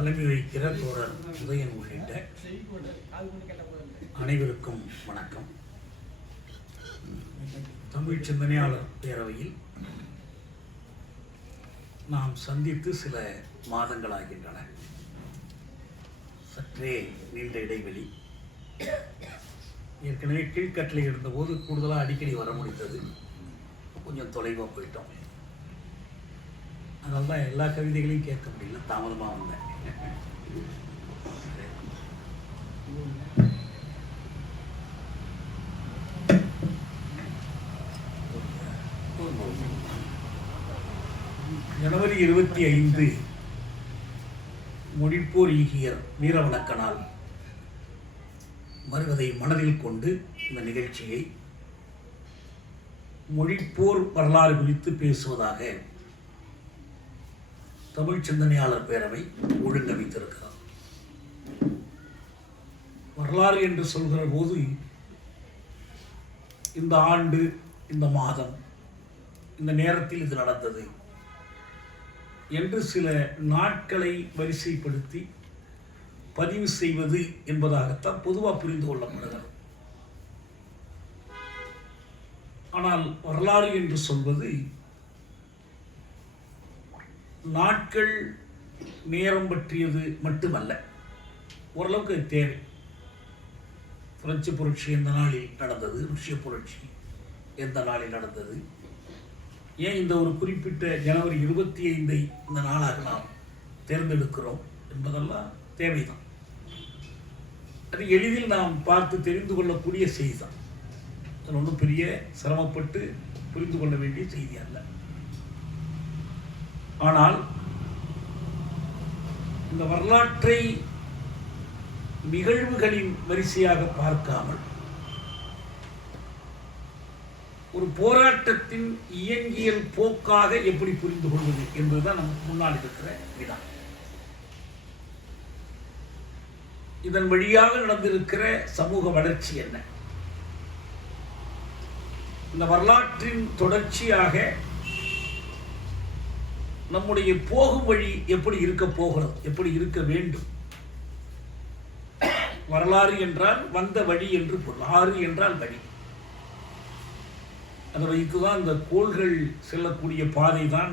தலைமை வகிக்கிற தோழர் உதயன் உள்ளிட்ட அனைவருக்கும் வணக்கம். தமிழ் சிந்தனையாளர் பேரவையில் நாம் சந்தித்து சில மாதங்களாகின்றன. சற்றே நீண்ட இடைவெளி. ஏற்கனவே கீழ்கட்டளை இருந்தபோது கூடுதலாக அடிக்கடி வர முடிந்தது. கொஞ்சம் தொலைவாக போயிட்டோம். அதனால தான் எல்லா கவிதைகளையும் கேட்க முடியல, தாமதமாக வந்தேன். ஜனவரி 25 மொழிப்போர் ஈகியர் வீரவணக்க நாள் வருவதை மனதில் கொண்டு இந்த நிகழ்ச்சியை மொழிப்போர் வரலாறு குறித்து பேசுவதாக தமிழ் சிந்தனையாளர் பேரவை ஒழுங்கமைத்திருக்கிறார். வரலாறு என்று சொல்கிற போது இந்த ஆண்டு, இந்த மாதம், இந்த நேரத்தில் இது நடந்தது என்று சில நாட்களை வரிசைப்படுத்தி பதிவு செய்வது என்பதாகத்தான் பொதுவாக புரிந்து கொள்ளப்படுகிறது. ஆனால் வரலாறு என்று சொல்வது நாட்கள், நேரம் பற்றியது மட்டுமல்ல. ஓரளவுக்கு தேவை. பிரெஞ்சு புரட்சி எந்த நாளில் நடந்தது, ருஷ்ய புரட்சி எந்த நாளில் நடந்தது, ஏன் இந்த ஒரு குறிப்பிட்ட ஜனவரி 25 இந்த நாளாக நாம் தேர்ந்தெடுக்கிறோம் என்பதெல்லாம் தேவைதான். அது எளிதில் நாம் பார்த்து தெரிந்து கொள்ளக்கூடிய செய்தி தான். அது ஒன்றும் பெரிய சிரமப்பட்டு புரிந்து கொள்ள வேண்டிய செய்தி அல்ல. ஆனால் இந்த வரலாற்றை நிகழ்வுகளின் வரிசையாக பார்க்காமல் ஒரு போராட்டத்தின் இயங்கியல் போக்காக எப்படி புரிந்து கொள்வது என்பதுதான் நமக்கு முன்னால் இருக்கிற விதம். இதன் வழியாக நடந்திருக்கிற சமூக வளர்ச்சி என்ன, இந்த வரலாற்றின் தொடர்ச்சியாக நம்முடைய போகும் வழி எப்படி இருக்க போகிறது, எப்படி இருக்க வேண்டும். வரலாறு என்றால் வந்த வழி என்று பொருள். ஆறு என்றால் வழி. அதை வைத்துதான் இந்த கோள்கள் செல்லக்கூடிய பாதை தான்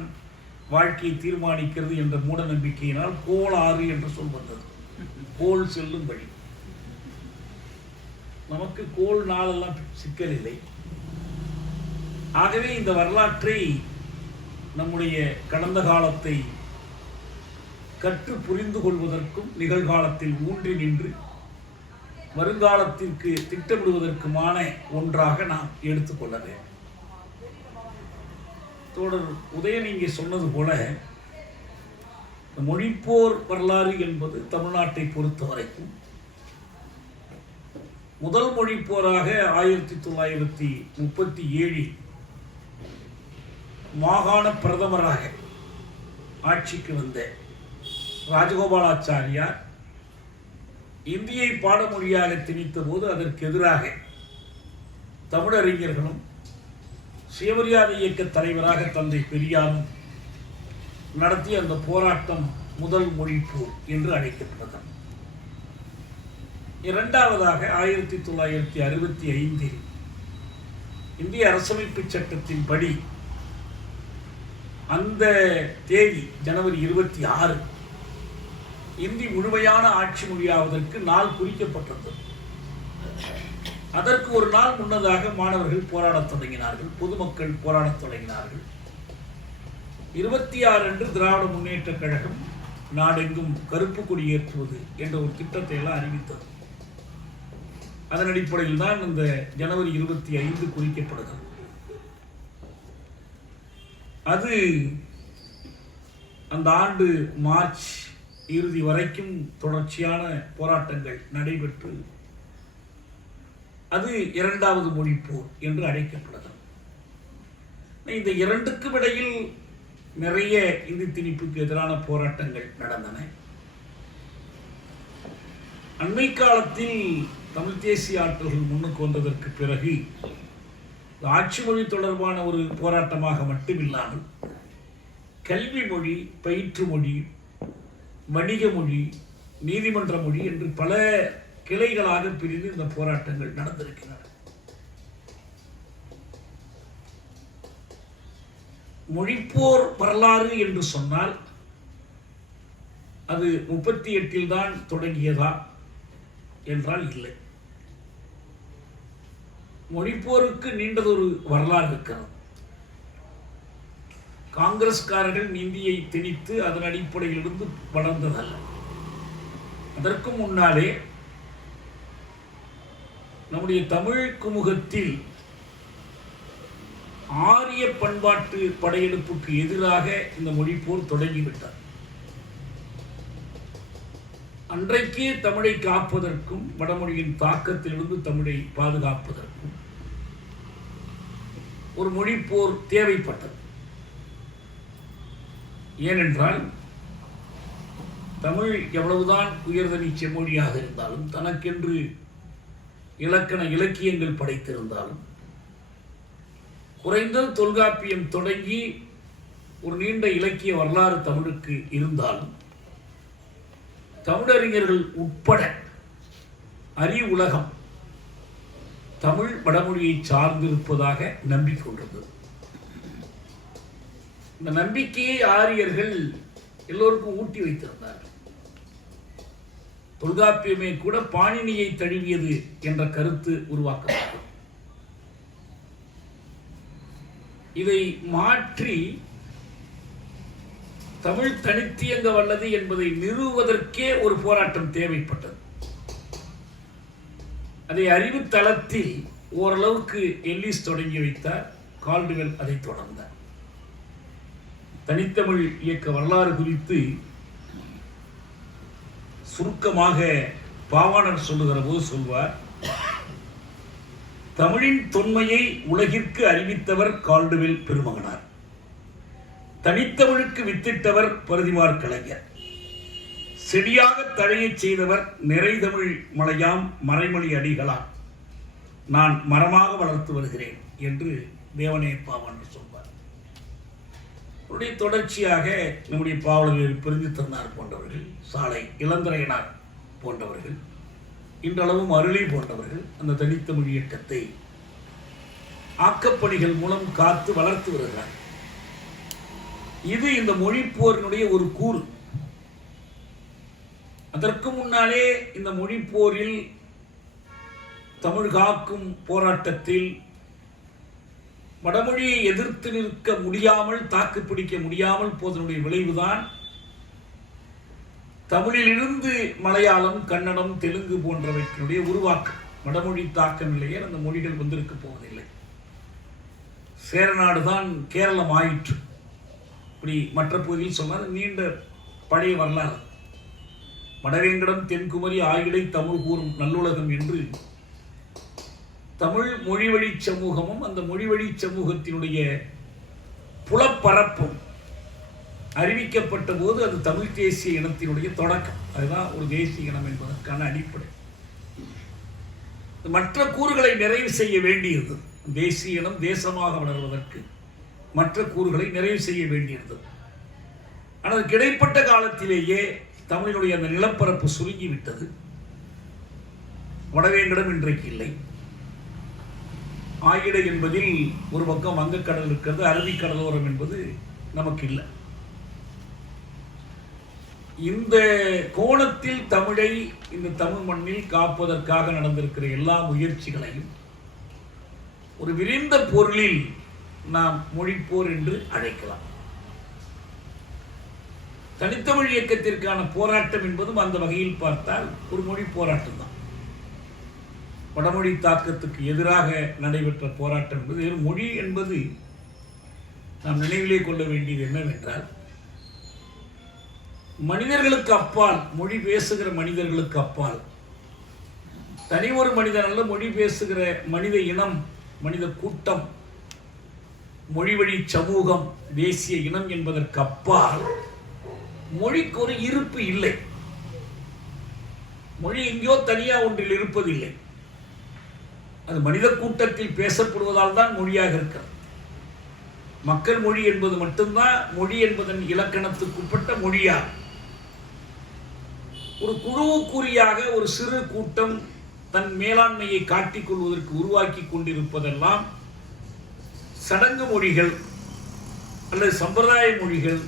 வாழ்க்கையை தீர்மானிக்கிறது என்ற மூட நம்பிக்கையினால் கோளாறு என்று சொல் வந்தது. கோள் செல்லும் வழி. நமக்கு கோள் நாளெல்லாம் சிக்கல் இல்லை. ஆகவே இந்த வரலாற்றை, நம்முடைய கடந்த காலத்தை கற்று புரிந்து கொள்வதற்கும் நிகழ்காலத்தில் ஊன்றி நின்று வருங்காலத்திற்கு திட்டமிடுவதற்குமான ஒன்றாக நாம் எடுத்துக்கொள்ள வேண்டும். தோழர் உதயன் இங்கே சொன்னது போல மொழிப்போர் வரலாறு என்பது தமிழ்நாட்டை பொறுத்தவரைக்கும் முதல் மொழிப்போராக 1937 மாகாண பிரதமராக ஆட்சிக்கு வந்த ராஜகோபாலாச்சாரியார் இந்தியை பாடமொழியாக திணித்த போது அதற்கு எதிராக தமிழறிஞர்களும் சுயமரியாதை இயக்க தலைவராக தந்தை பெரியாரும் நடத்திய அந்த போராட்டம் முதல் மொழிப்போர் என்று அழைக்கப்பட்டது. இரண்டாவதாக 1965 இந்திய அரசமைப்பு சட்டத்தின்படி அந்த தேதி ஜனவரி 26 இந்தி முழுமையான ஆட்சி மொழியாவதற்கு நாள் குறிக்கப்பட்டது. அதற்கு ஒரு நாள் முன்னதாக மாணவர்கள் போராடத் தொடங்கினார்கள், பொதுமக்கள் போராடத் தொடங்கினார்கள். 26 அன்று திராவிட முன்னேற்ற கழகம் நாடெங்கும் கருப்பு கொடி ஏற்றுவது என்ற ஒரு திட்டத்தை எல்லாம் அறிவித்தது. அதன் அடிப்படையில் தான் இந்த ஜனவரி 25 குறிக்கப்படுகிறது. அது அந்த ஆண்டு மார்ச் இறுதி வரைக்கும் தொடர்ச்சியான போராட்டங்கள் நடைபெற்று அது இரண்டாவது மொழிப்போர் என்று அழைக்கப்படுகிறது. இந்த இரண்டுக்கும் இடையில் நிறைய இந்தி திணிப்புக்கு எதிரான போராட்டங்கள் நடந்தன. அண்மை காலத்தில் தமிழ் தேசிய ஆற்றல்கள் முன்னுக்கு வந்ததற்கு பிறகு ஆட்சி மொழி தொடர்பான ஒரு போராட்டமாக மட்டுமில்லாமல் கல்வி மொழி, பயிற்று மொழி, வணிக மொழி, நீதிமன்ற மொழி என்று பல கிளைகளாக பிரிந்து இந்த போராட்டங்கள் நடந்திருக்கின்றன. மொழிப்போர் வரலாறு என்று சொன்னால் அது 38 தான் தொடங்கியதா என்றால் இல்லை. மொழிப்போருக்கு நீண்டதொரு வரலாறு இருக்கிறது. காங்கிரஸ்காரர்கள் இந்தியை திணித்து அதன் அடிப்படையில் இருந்து வளர்ந்ததல்ல. அதற்கு முன்னாலே நம்முடைய தமிழ் குமுகத்தில் ஆரிய பண்பாட்டு படையெடுப்புக்கு எதிராக இந்த மொழிப்போர் தொடங்கிவிட்டார். அன்றைக்கு தமிழை காப்பதற்கும் வடமொழியின் தாக்கத்திலிருந்து தமிழை பாதுகாப்பதற்கும் ஒரு மொழிப்போர் தேவைப்பட்டது. ஏனென்றால் தமிழ் எவ்வளவுதான் உயர்தனி செம்மொழியாக இருந்தாலும், தனக்கென்று இலக்கண இலக்கியங்கள் படைத்திருந்தாலும், குறைந்தது தொல்காப்பியம் தொடங்கி ஒரு நீண்ட இலக்கிய வரலாறு தமிழுக்கு இருந்தாலும், தமிழறிஞர்கள் உட்பட உலகம் தமிழ் வடமொழியை சார்ந்திருப்பதாக நம்பிக்கொண்டது. இந்த நம்பிக்கையை ஆரியர்கள் எல்லோருக்கும் ஊட்டி வைத்திருந்தார்கள். தொல்காப்பியமே கூட பாணினியை தழுவியது என்ற கருத்து உருவாக்கப்பட்டது. இதை மாற்றி தமிழ் தனித்தியங்க வல்லது என்பதை நிறுவுவதற்கே ஒரு போராட்டம் தேவைப்பட்டது. அதை அறிவு தளத்தில் ஓரளவுக்கு எல்லிஸ் தொடங்கி வைத்தார். கால்டுவெல் அதை தொடர்ந்தார். தனித்தமிழ் இயக்க வரலாறு குறித்து சுருக்கமாக பாவாணர் சொல்லுகிற போது சொல்வார், தமிழின் தொன்மையை உலகிற்கு அறிவித்தவர் கால்டுவெல் பெருமகனார், தனித்தமிழுக்கு வித்திட்டவர் பருதிமார் கலைஞர், செடியாக தழையச் செய்தவர் நிறைதமிழ் மலையாம் மறைமொழி அடிகளார், நான் மரமாக வளர்த்து வருகிறேன் என்று தேவனே பாவாணர் சொல்வார். அவருடைய தொடர்ச்சியாக நம்முடைய பாவலர் பெருஞ்சித்திரனார் போன்றவர்கள், சாலை இளந்திரையனார் போன்றவர்கள், இன்றளவும் அருளி போன்றவர்கள் அந்த தனித்தமிழ் இயக்கத்தை ஆக்கப்பணிகள் மூலம் காத்து வளர்த்து வருகிறார். இது இந்த மொழிப்போரினுடைய ஒரு கூறு. அதற்கு முன்னாலே இந்த மொழிப்போரில் தமிழ் காக்கும் போராட்டத்தில் வடமொழியை எதிர்த்து நிற்க முடியாமல், தாக்கு பிடிக்க முடியாமல் போதனுடைய விளைவுதான் தமிழிலிருந்து மலையாளம், கன்னடம், தெலுங்கு போன்றவற்றினுடைய உருவாக்கம். வடமொழி தாக்கம் இல்லையே அந்த மொழிகள் வந்திருக்க போவதில்லை. சேரநாடு தான் கேரளம் ஆயிற்று. இப்படி மற்ற பகுதியில் சொன்னால் நீண்ட பழைய வரலாறு. வடவேங்கடம், தென்குமரி, ஆயிடை, தமிழ் கூறும் நல்லுலகம் என்று தமிழ் மொழிவழி சமூகமும் அந்த மொழிவழி சமூகத்தினுடைய புலப்பரப்பும் அறிவிக்கப்பட்ட போது அது தமிழ் தேசிய இனத்தினுடைய தொடக்கம். அதுதான் ஒரு தேசிய இனம் என்பதற்கான அடிப்படை. மற்ற கூறுகளை நிறைவு செய்ய வேண்டியது. தேசிய இனம் தேசமாக வளர்வதற்கு மற்ற கூறுகளை நிறைவு செய்ய வேண்டியிருந்தது. ஆனால் கிடைப்பட்ட காலத்திலேயே தமிழினுடைய அந்த நிலப்பரப்பு சுருங்கிவிட்டது. வடவேங்கடம் இன்றைக்கு இல்லை. ஆயிடை என்பதில் ஒரு பக்கம் வங்கக்கடல் இருக்கிறது, அரபிக்கடலோரம் என்பது நமக்கு இல்லை. இந்த கோணத்தில் தமிழை இந்த தமிழ் மண்ணில் காப்பதற்காக நடந்திருக்கிற எல்லா முயற்சிகளையும் ஒரு விரிந்த பொருளில் நாம் மொழிப்போர் என்று அழைக்கலாம். தனித்தமிழ் இயக்கத்திற்கான போராட்டம் என்பதும் அந்த வகையில் பார்த்தால் ஒரு மொழி போராட்டம் தான். வடமொழி தாக்கத்துக்கு எதிராக நடைபெற்ற போராட்டம் என்பது, மொழி என்பது நாம் நினைவிலே கொள்ள வேண்டியது என்னவென்றால், மனிதர்களுக்கு அப்பால், மொழி பேசுகிற மனிதர்களுக்கு அப்பால் தனி ஒரு மனிதன் அல்ல, மொழி பேசுகிற மனித இனம், மனித கூட்டம், மொழிவழி சமூகம், தேசிய இனம் என்பதற்கு அப்பால் மொழிக்கு ஒரு இருப்பு இல்லை. மொழி எங்கேயோ தனியா ஒன்றில் இருப்பதில்லை. அது மனித கூட்டத்தில் பேசப்படுவதால் தான் மொழியாக இருக்கிறது. மக்கள் மொழி என்பது மட்டும்தான் மொழி என்பதன் இலக்கணத்துக்குட்பட்ட மொழியாகும். ஒரு குழுவுக்குரியாக ஒரு சிறு கூட்டம் தன் மேலாண்மையை காட்டிக் கொள்வதற்கு உருவாக்கி கொண்டிருப்பதெல்லாம் சடங்கு மொழிகள் அல்லது சம்பிரதாய மொழிகள்,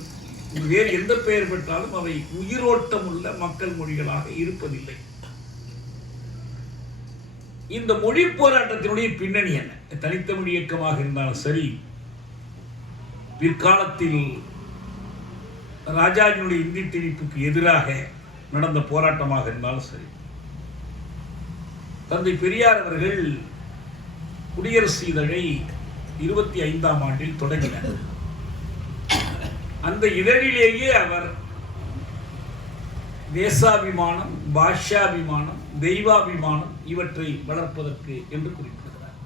வேறு எந்த பெயர் பெற்றாலும் அவை உயிரோட்டம் உள்ள மக்கள் மொழிகளாக இருப்பதில்லை. இந்த மொழி போராட்டத்தினுடைய பின்னணி என்ன? தனித்தமிழ் இயக்கமாக இருந்தாலும் சரி, பிற்காலத்தில் ராஜாஜினுடைய இந்தி திணிப்புக்கு எதிராக நடந்த போராட்டமாக இருந்தாலும் சரி, தந்தை பெரியார் அவர்கள் குடியரசு இதழை 25ஆம் ஆண்டில் தொடங்கினார். அந்த இதழிலேயே அவர் தேசாபிமானம், பாஷாபிமானம், தெய்வாபிமானம் இவற்றை வளர்ப்பதற்கு என்று குறிப்பிடுகிறார்.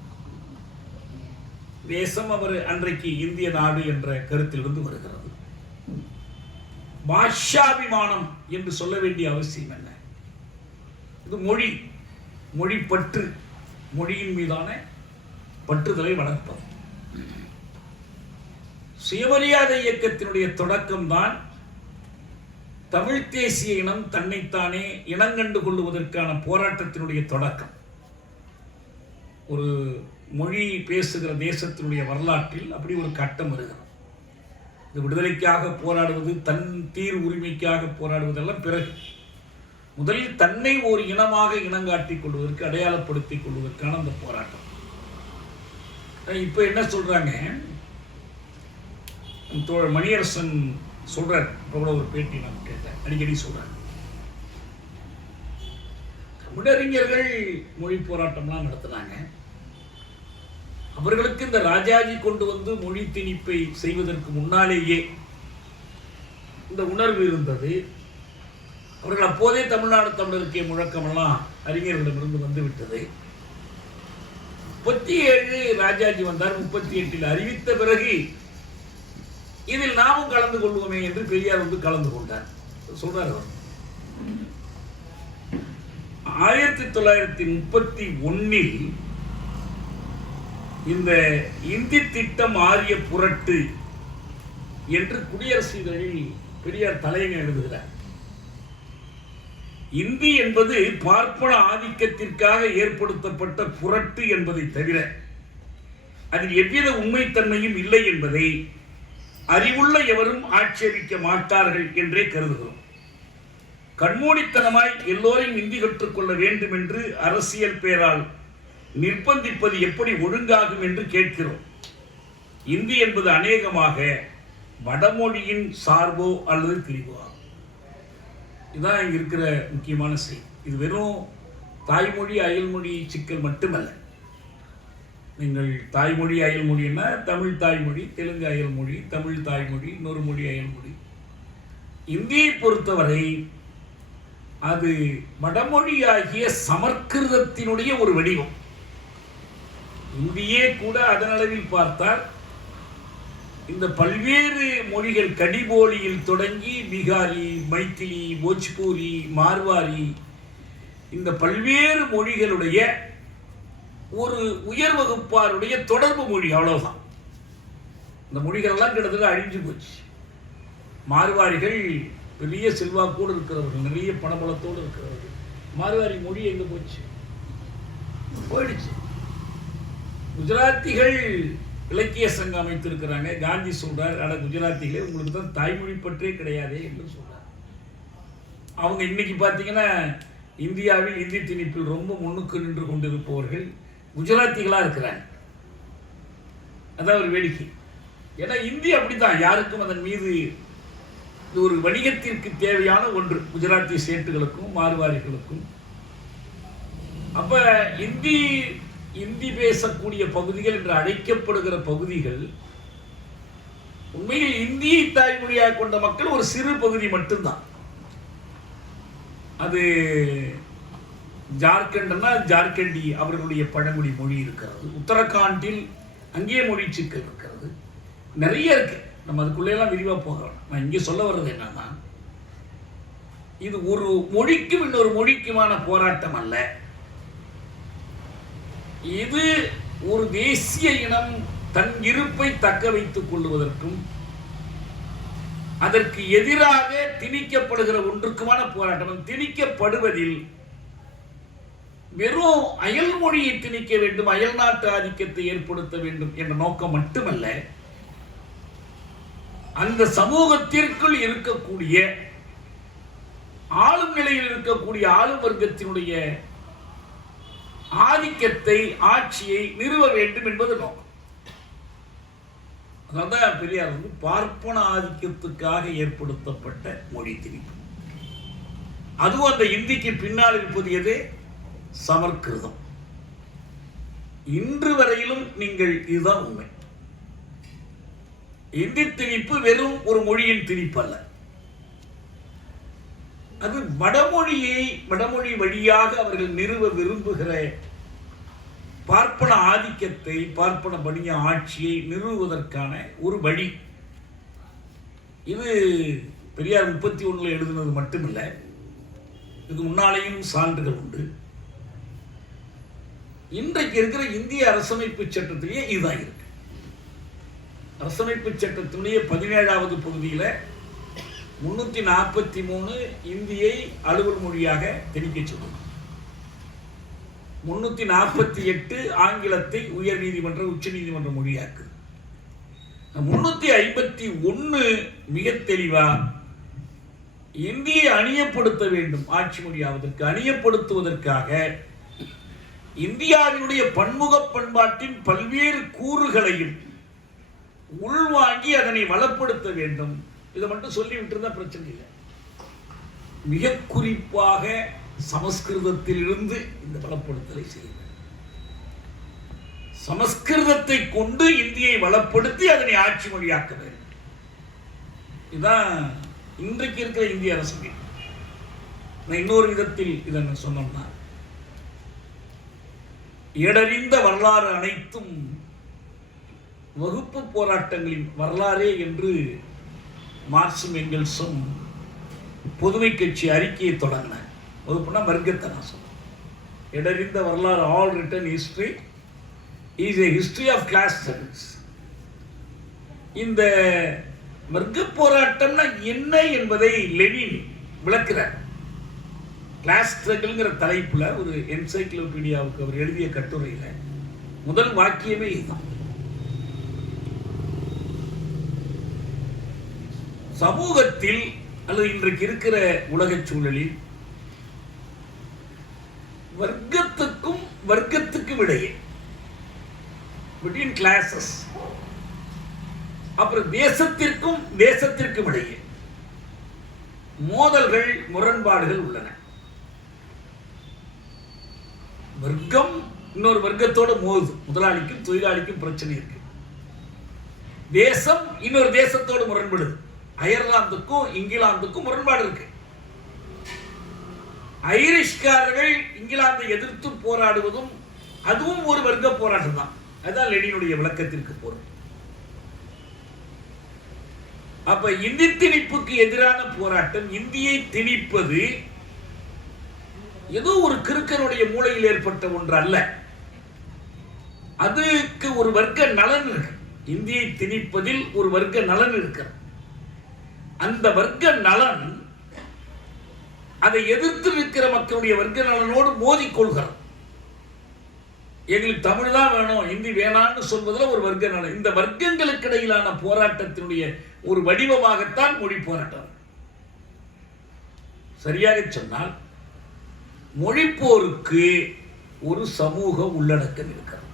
தேசம் அவர் அன்றைக்கு இந்திய நாடு என்ற கருத்திலிருந்து வருகிறது. பாஷாபிமானம் என்று சொல்ல வேண்டிய அவசியம் என்ன? இது மொழி, மொழி பற்று, மொழியின் மீதான பற்றுதலை வளர்ப்பது. சுயமரியாதை இயக்கத்தினுடைய தொடக்கம்தான் தமிழ் தேசிய இனம் தன்னைத்தானே இனங்கண்டு கொள்ளுவதற்கான போராட்டத்தினுடைய தொடக்கம். ஒரு மொழி பேசுகிற தேசத்தினுடைய வரலாற்றில் அப்படி ஒரு கட்டம் வருகிறது. இந்த விடுதலைக்காக போராடுவது, தன் தீர் உரிமைக்காக போராடுவதெல்லாம் பிறகு. முதலில் தன்னை ஒரு இனமாக இனங்காட்டிக் கொள்வதற்கு, அடையாளப்படுத்திக் கொள்வதற்கான அந்த போராட்டம். இப்ப என்ன சொல்றாங்க, தோழர் மணியரசன் சொல்றார், இப்போ கூட ஒரு பேட்டி நான் கேட்டேன், அடிக்கடி சொல்றார், தமிழறிஞர்கள் மொழி போராட்டம்லாம் நடத்தினாங்க. அவர்களுக்கு இந்த ராஜாஜி கொண்டு வந்து மொழி திணிப்பை செய்வதற்கு முன்னாலேயே இந்த உணர்வு இருந்தது. அவர்கள் அப்போதே தமிழ்நாடு தமிழருக்கே முழக்கமெல்லாம் அறிஞர்களிடமிருந்து வந்துவிட்டது. 37 ராஜாஜி வந்தார், 38 அறிவித்த பிறகு இதில் நாமும் கலந்து கொள்வோமே என்று பெரியார் வந்து கலந்து கொண்டார் சொல்றார். அவர் 1931 இந்த இந்தி திட்டம் ஆரிய புரட்டு என்று குடியரசு இதழில் பெரியார் தலையங்க எழுதுகிறார். இந்தி என்பது பார்ப்பன ஆதிக்கத்திற்காக ஏற்படுத்தப்பட்ட புரட்டு என்பதை தவிர அதில் எவ்வித உண்மைத்தன்மையும் இல்லை என்பதை அறிவுள்ள எவரும் ஆட்சேபிக்க மாட்டார்கள் என்றே கருதுகிறோம். கண்மூடித்தனமாய் எல்லோரையும் இந்தி கற்றுக்கொள்ள வேண்டும் என்று அரசியல் பேரால் நிர்பந்திப்பது எப்படி ஒழுங்காகும் என்று கேட்கிறோம். இந்தி என்பது அநேகமாக வடமொழியின் சார்போ அல்லது பிரிவோ ஆகும். இதுதான் இங்க இருக்கிற முக்கியமான செய்தி. இது வெறும் தாய்மொழி அயல்மொழி சிக்கல் மட்டுமல்ல. நீங்கள் தாய்மொழி அயல்மொழின்னா தமிழ் தாய்மொழி, தெலுங்கு அயல்மொழி, தமிழ் தாய்மொழி, இன்னொரு மொழி அயல்மொழி. இந்தியை பொறுத்தவரை அது வடமொழியாகிய சமற்கிருதத்தினுடைய ஒரு வடிவம். இந்தியே கூட அதனளவில் பார்த்தால் இந்த பல்வேறு மொழிகள், கடிபோலியில் தொடங்கி பீகாரி, மைத்திலி, போஜ்பூரி, மார்வாரி, இந்த பல்வேறு மொழிகளுடைய ஒரு உயர் வகுப்பாருடைய தொடர்பு மொழி, அவ்வளவுதான். இந்த மொழிகளெல்லாம் கிட்டத்தட்ட அழிஞ்சு போச்சு. மார்வாரிகள் பெரிய செல்வாக்கோடு இருக்கிறவர்கள், நிறைய பணபலத்தோடு இருக்கிறவர்கள். மார்வாரி மொழி எங்க போச்சு? போயிடுச்சு. குஜராத்திகள் இலக்கிய சங்கம் அமைத்திருக்கிறாங்க. காந்தி சொல்றார், அட குஜராத்திகளே, உங்களுக்கு தான் தாய்மொழி பற்றே கிடையாதே என்று சொல்றார். அவங்க இன்னைக்கு பார்த்தீங்கன்னா இந்தியாவில் இந்தி திணிப்பில் ரொம்ப முன்னுக்கு நின்று கொண்டிருப்பவர்கள் குஜராத்திகளா இருக்கிறாங்க. அதான் ஒரு வேடிக்கை. ஏன்னா இந்தி அப்படித்தான், யாருக்கும் அதன் மீது ஒரு வணிகத்திற்கு தேவையான ஒன்று, குஜராத்தி சேட்டுகளுக்கும் மார்வாரிகளுக்கும். அப்ப இந்தி பேசக்கூடிய பகுதிகள் என்று அழைக்கப்படுகிற பகுதிகள் உண்மையில் இந்தியை தாய்மொழியாக கொண்ட மக்கள் ஒரு சிறு பகுதி மட்டும்தான். அது ஜார்க்கண்ட்னா ஜார்க்கண்டி அவர்களுடைய பழங்குடி மொழி இருக்கிறது. உத்தரகாண்டில் அங்கே மொழி சிக்கல் இருக்கிறது, நிறைய இருக்கு. நம்ம அதுக்குள்ளேலாம் விரிவாக போகிறோம். நான் இங்கே சொல்ல வர்றது என்னன்னா, இது ஒரு மொழிக்கும் இன்னொரு மொழிக்குமான போராட்டம் அல்ல. இது ஒரு தேசிய இனம் தன் இருப்பை தக்க வைத்துக் கொள்வதற்கும் அதற்கு எதிராக திணிக்கப்படுகிற ஒன்றுக்குமான போராட்டம். திணிக்கப்படுவதில் வெறும் அயல் மொழியை திணிக்க வேண்டும், அயல் நாட்டு ஆதிக்கத்தை ஏற்படுத்த வேண்டும் என்ற நோக்கம் மட்டுமல்ல, அந்த சமூகத்திற்குள் இருக்கக்கூடிய ஆளும் நிலையில் இருக்கக்கூடிய ஆளும் வர்க்கத்தினுடைய ஆதிக்கத்தை, ஆட்சியை நிறுவ வேண்டும் என்பது நோக்கம். அதான் பெரியார் பார்ப்பன ஆதிக்கத்துக்காக ஏற்படுத்தப்பட்ட மொழி திணிப்பு. அதுவும் அந்த இந்திக்கு பின்னால் இருப்பது எது? சமஸ்கிருதம். இன்று வரையிலும் நீங்கள் இதுதான் உண்மை. இந்தி திணிப்பு வெறும் ஒரு மொழியின் திணிப்பு அல்ல, அது வடமொழி வழியாக அவர்கள் நிறுவ விரும்புகிற பார்ப்பன ஆதிக்கத்தை, பார்ப்பன பணிய ஆட்சியை நிறுவுவதற்கான ஒரு வழி. இது பெரியார் 31 எழுதுனது மட்டுமில்லை, இதுக்கு முன்னாலேயும் சான்றுகள் உண்டு. இன்றைக்கு இருக்கிற இந்திய அரசமைப்பு சட்டத்திலேயே இதுதான் இருக்கு. அரசமைப்பு சட்டத்தினுடைய 17வது பகுதியில் 343 இந்தியை அலுவல் மொழியாக திணிக்க சொல்லுங்க. 348 ஆங்கிலத்தை உயர் நீதிமன்ற, உச்ச நீதிமன்ற மொழியாக்கு. 351 மிக தெளிவா இந்தியை அணியப்படுத்த வேண்டும். ஆட்சி மொழியாவதற்கு அணியப்படுத்துவதற்காக இந்தியாவினுடைய பன்முக பண்பாட்டின் பல்வேறு கூறுகளையும் உள்வாங்கி அதனை வளப்படுத்த வேண்டும். இதை மட்டும் சொல்லிவிட்டு இருந்தா பிரச்சனை இல்லை. மிக குறிப்பாக சமஸ்கிருதத்தில் இருந்து இந்த பலப்படுத்தலை செய்ய வேண்டும். சமஸ்கிருதத்தை கொண்டு இந்தியை வளப்படுத்தி அதனை ஆட்சி மொழியாக்க வேண்டும். இதுதான் இன்றைக்கு இருக்கிற இந்திய அரசியல். இன்னொரு விதத்தில் இதை சொன்னோம்னா, இடறிந்த வரலாறு அனைத்தும் வகுப்பு போராட்டங்களின் வரலாறே என்று மார்க்சும் எங்கெல்ஸும் பொதுமை கட்சி அறிக்கையை தொடங்கின. வகுப்புனா வர்க்கத்தை நான் சொல்றேன். இடறிந்த வரலாறு, all written history is a history of class struggles. இந்த வர்க்க போராட்டம்னா என்ன என்பதை லெனின் விளக்குறார். கிளாஸ் ஸ்ட்ரகிள்ங்கிற தலைப்புல ஒரு என்சைக்ளோபீடியாவுக்கு அவர் எழுதிய கட்டுரையில முதல் வாக்கியமே இதுதான். சமூகத்தில் அல்லது இன்றைக்கு இருக்கிற உலக சூழலில் வர்க்கத்துக்கும் வர்க்கத்துக்கும் இடையே, பிட்வீன் கிளாஸஸ், அப்புறம் தேசத்திற்கும் தேசத்திற்கும் இடையே மோதல்கள், முரண்பாடுகள் உள்ளன. வர்க்கம் இன்னொரு வர்க்கத்தோட மோது, முதலாளிக்கும் தொழிலாளிக்கும் பிரச்சனை இருக்கு. தேசம் இன்னொரு தேசத்தோடு முரண்படுது. அயர்லாந்துக்கும் இங்கிலாந்துக்கும் முரண்பாடு இருக்கு. ஐரிஷ்காரர்கள் இங்கிலாந்தை எதிர்த்து போராடுவதும் அதுவும் ஒரு வர்க்க போராட்டம் தான். அதுதான் லெனினுடைய விளக்கத்திற்கு பொருள். அப்ப இந்தி திணிப்புக்கு எதிரான போராட்டம், இந்தியை திணிப்பது ஏதோ ஒரு கிறுக்கனுடைய மூளையில் ஏற்பட்ட ஒன்று அல்ல. அதுக்கு ஒரு வர்க்க நலன் இருக்கு. இந்தியை திணிப்பதில் ஒரு வர்க்க நலன் இருக்கிறது. அந்த வர்க்க நலன் அதை எதிர்த்து நிற்கிற மக்களுடைய வர்க்க நலனோடு மோதிக்கொள்கிறது. எங்களுக்கு தமிழ் தான் வேணும், இந்தி வேணான்னு சொல்வதில் ஒரு வர்க்க நலன். இந்த வர்க்கங்களுக்கு இடையிலான போராட்டத்தினுடைய ஒரு வடிவமாகத்தான் மொழி போராட்டம். சரியாக சொன்னால் மொழிப்போருக்கு ஒரு சமூக உள்ளடக்கம் இருக்கிறது.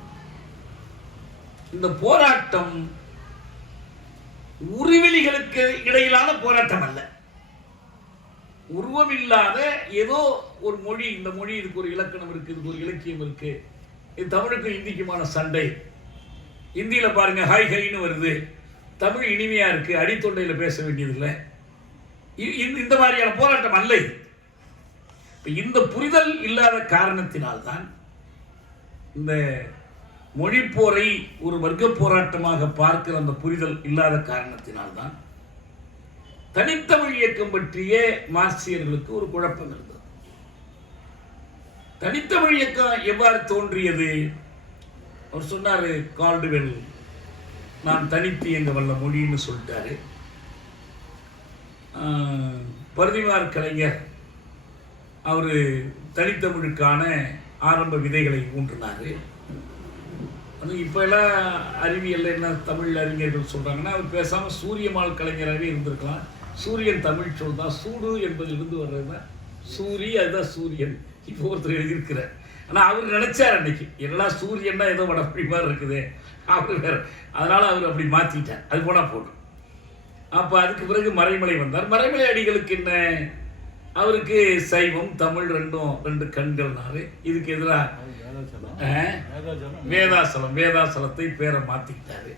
இந்த போராட்டம் உருவிலிகளுக்கு இடையிலான போராட்டம் அல்ல. உருவமில்லாத ஏதோ ஒரு மொழி, இந்த மொழி இதுக்கு ஒரு இலக்கணம் இருக்கு, இதுக்கு ஒரு இலக்கியம் இருக்கு, இது தமிழுக்கும் இந்திக்குமான சண்டை. இந்தியில பாருங்க ஹை ஹைன்னு வருது, தமிழ் இனிமையா இருக்கு, அடித்தொண்டையில பேச வேண்டியதில்லை. இந்த மாதிரியான போராட்டம் அல்ல இது. இந்த புரிதல் இல்லாத காரணத்தினால்தான், இந்த மொழிப்போரை ஒரு வர்க்க போராட்டமாக பார்க்கிற அந்த புரிதல் இல்லாத காரணத்தினால்தான் தனித்தமிழ் இயக்கம் பற்றிய மார்க்சியர்களுக்கு ஒரு குழப்பம் இருந்தது. தனித்தமிழ் இயக்கம் எவ்வாறு தோன்றியது? அவர் சொன்னாரு, கால்டுவெல் நான் தனித்து எங்க வல்ல மொழின்னு சொல்லிட்டாரு. பரிதிமார் கலைஞர் அவர் தனித்தமிழுக்கான ஆரம்ப விதைகளை ஊன்றினார். அது இப்போல்லாம் அறிவியலில் என்ன தமிழ் அறிஞர்கள் சொல்கிறாங்கன்னா, அவர் பேசாமல் சூரியமால் கலைஞராகவே இருந்திருக்கலாம். சூரியன் தமிழ் சொல் தான், சூடு என்பதிலிருந்து வர்றது தான் சூரி, அதுதான் சூரியன். இப்போ ஒருத்தர் எழுதியிருக்கிறார். ஆனால் அவர் நினச்சார் அன்னைக்கு, என்னடா சூரியன்னா ஏதோ வடமொழி மாதிரி இருக்குது அவர் வேறு, அதனால் அவர் அப்படி மாற்றிட்டார். அது போனால் போடும். அப்போ அதுக்கு பிறகு மறைமலை வந்தார். மறைமலை அடிகளுக்கு என்ன, அவருக்கு சைவம் தமிழ் ரெண்டு கண்கள்னாரு. இதுக்கு எதிராக வேதாசலத்தை பேரை மாற்றிக்கிட்டாரு.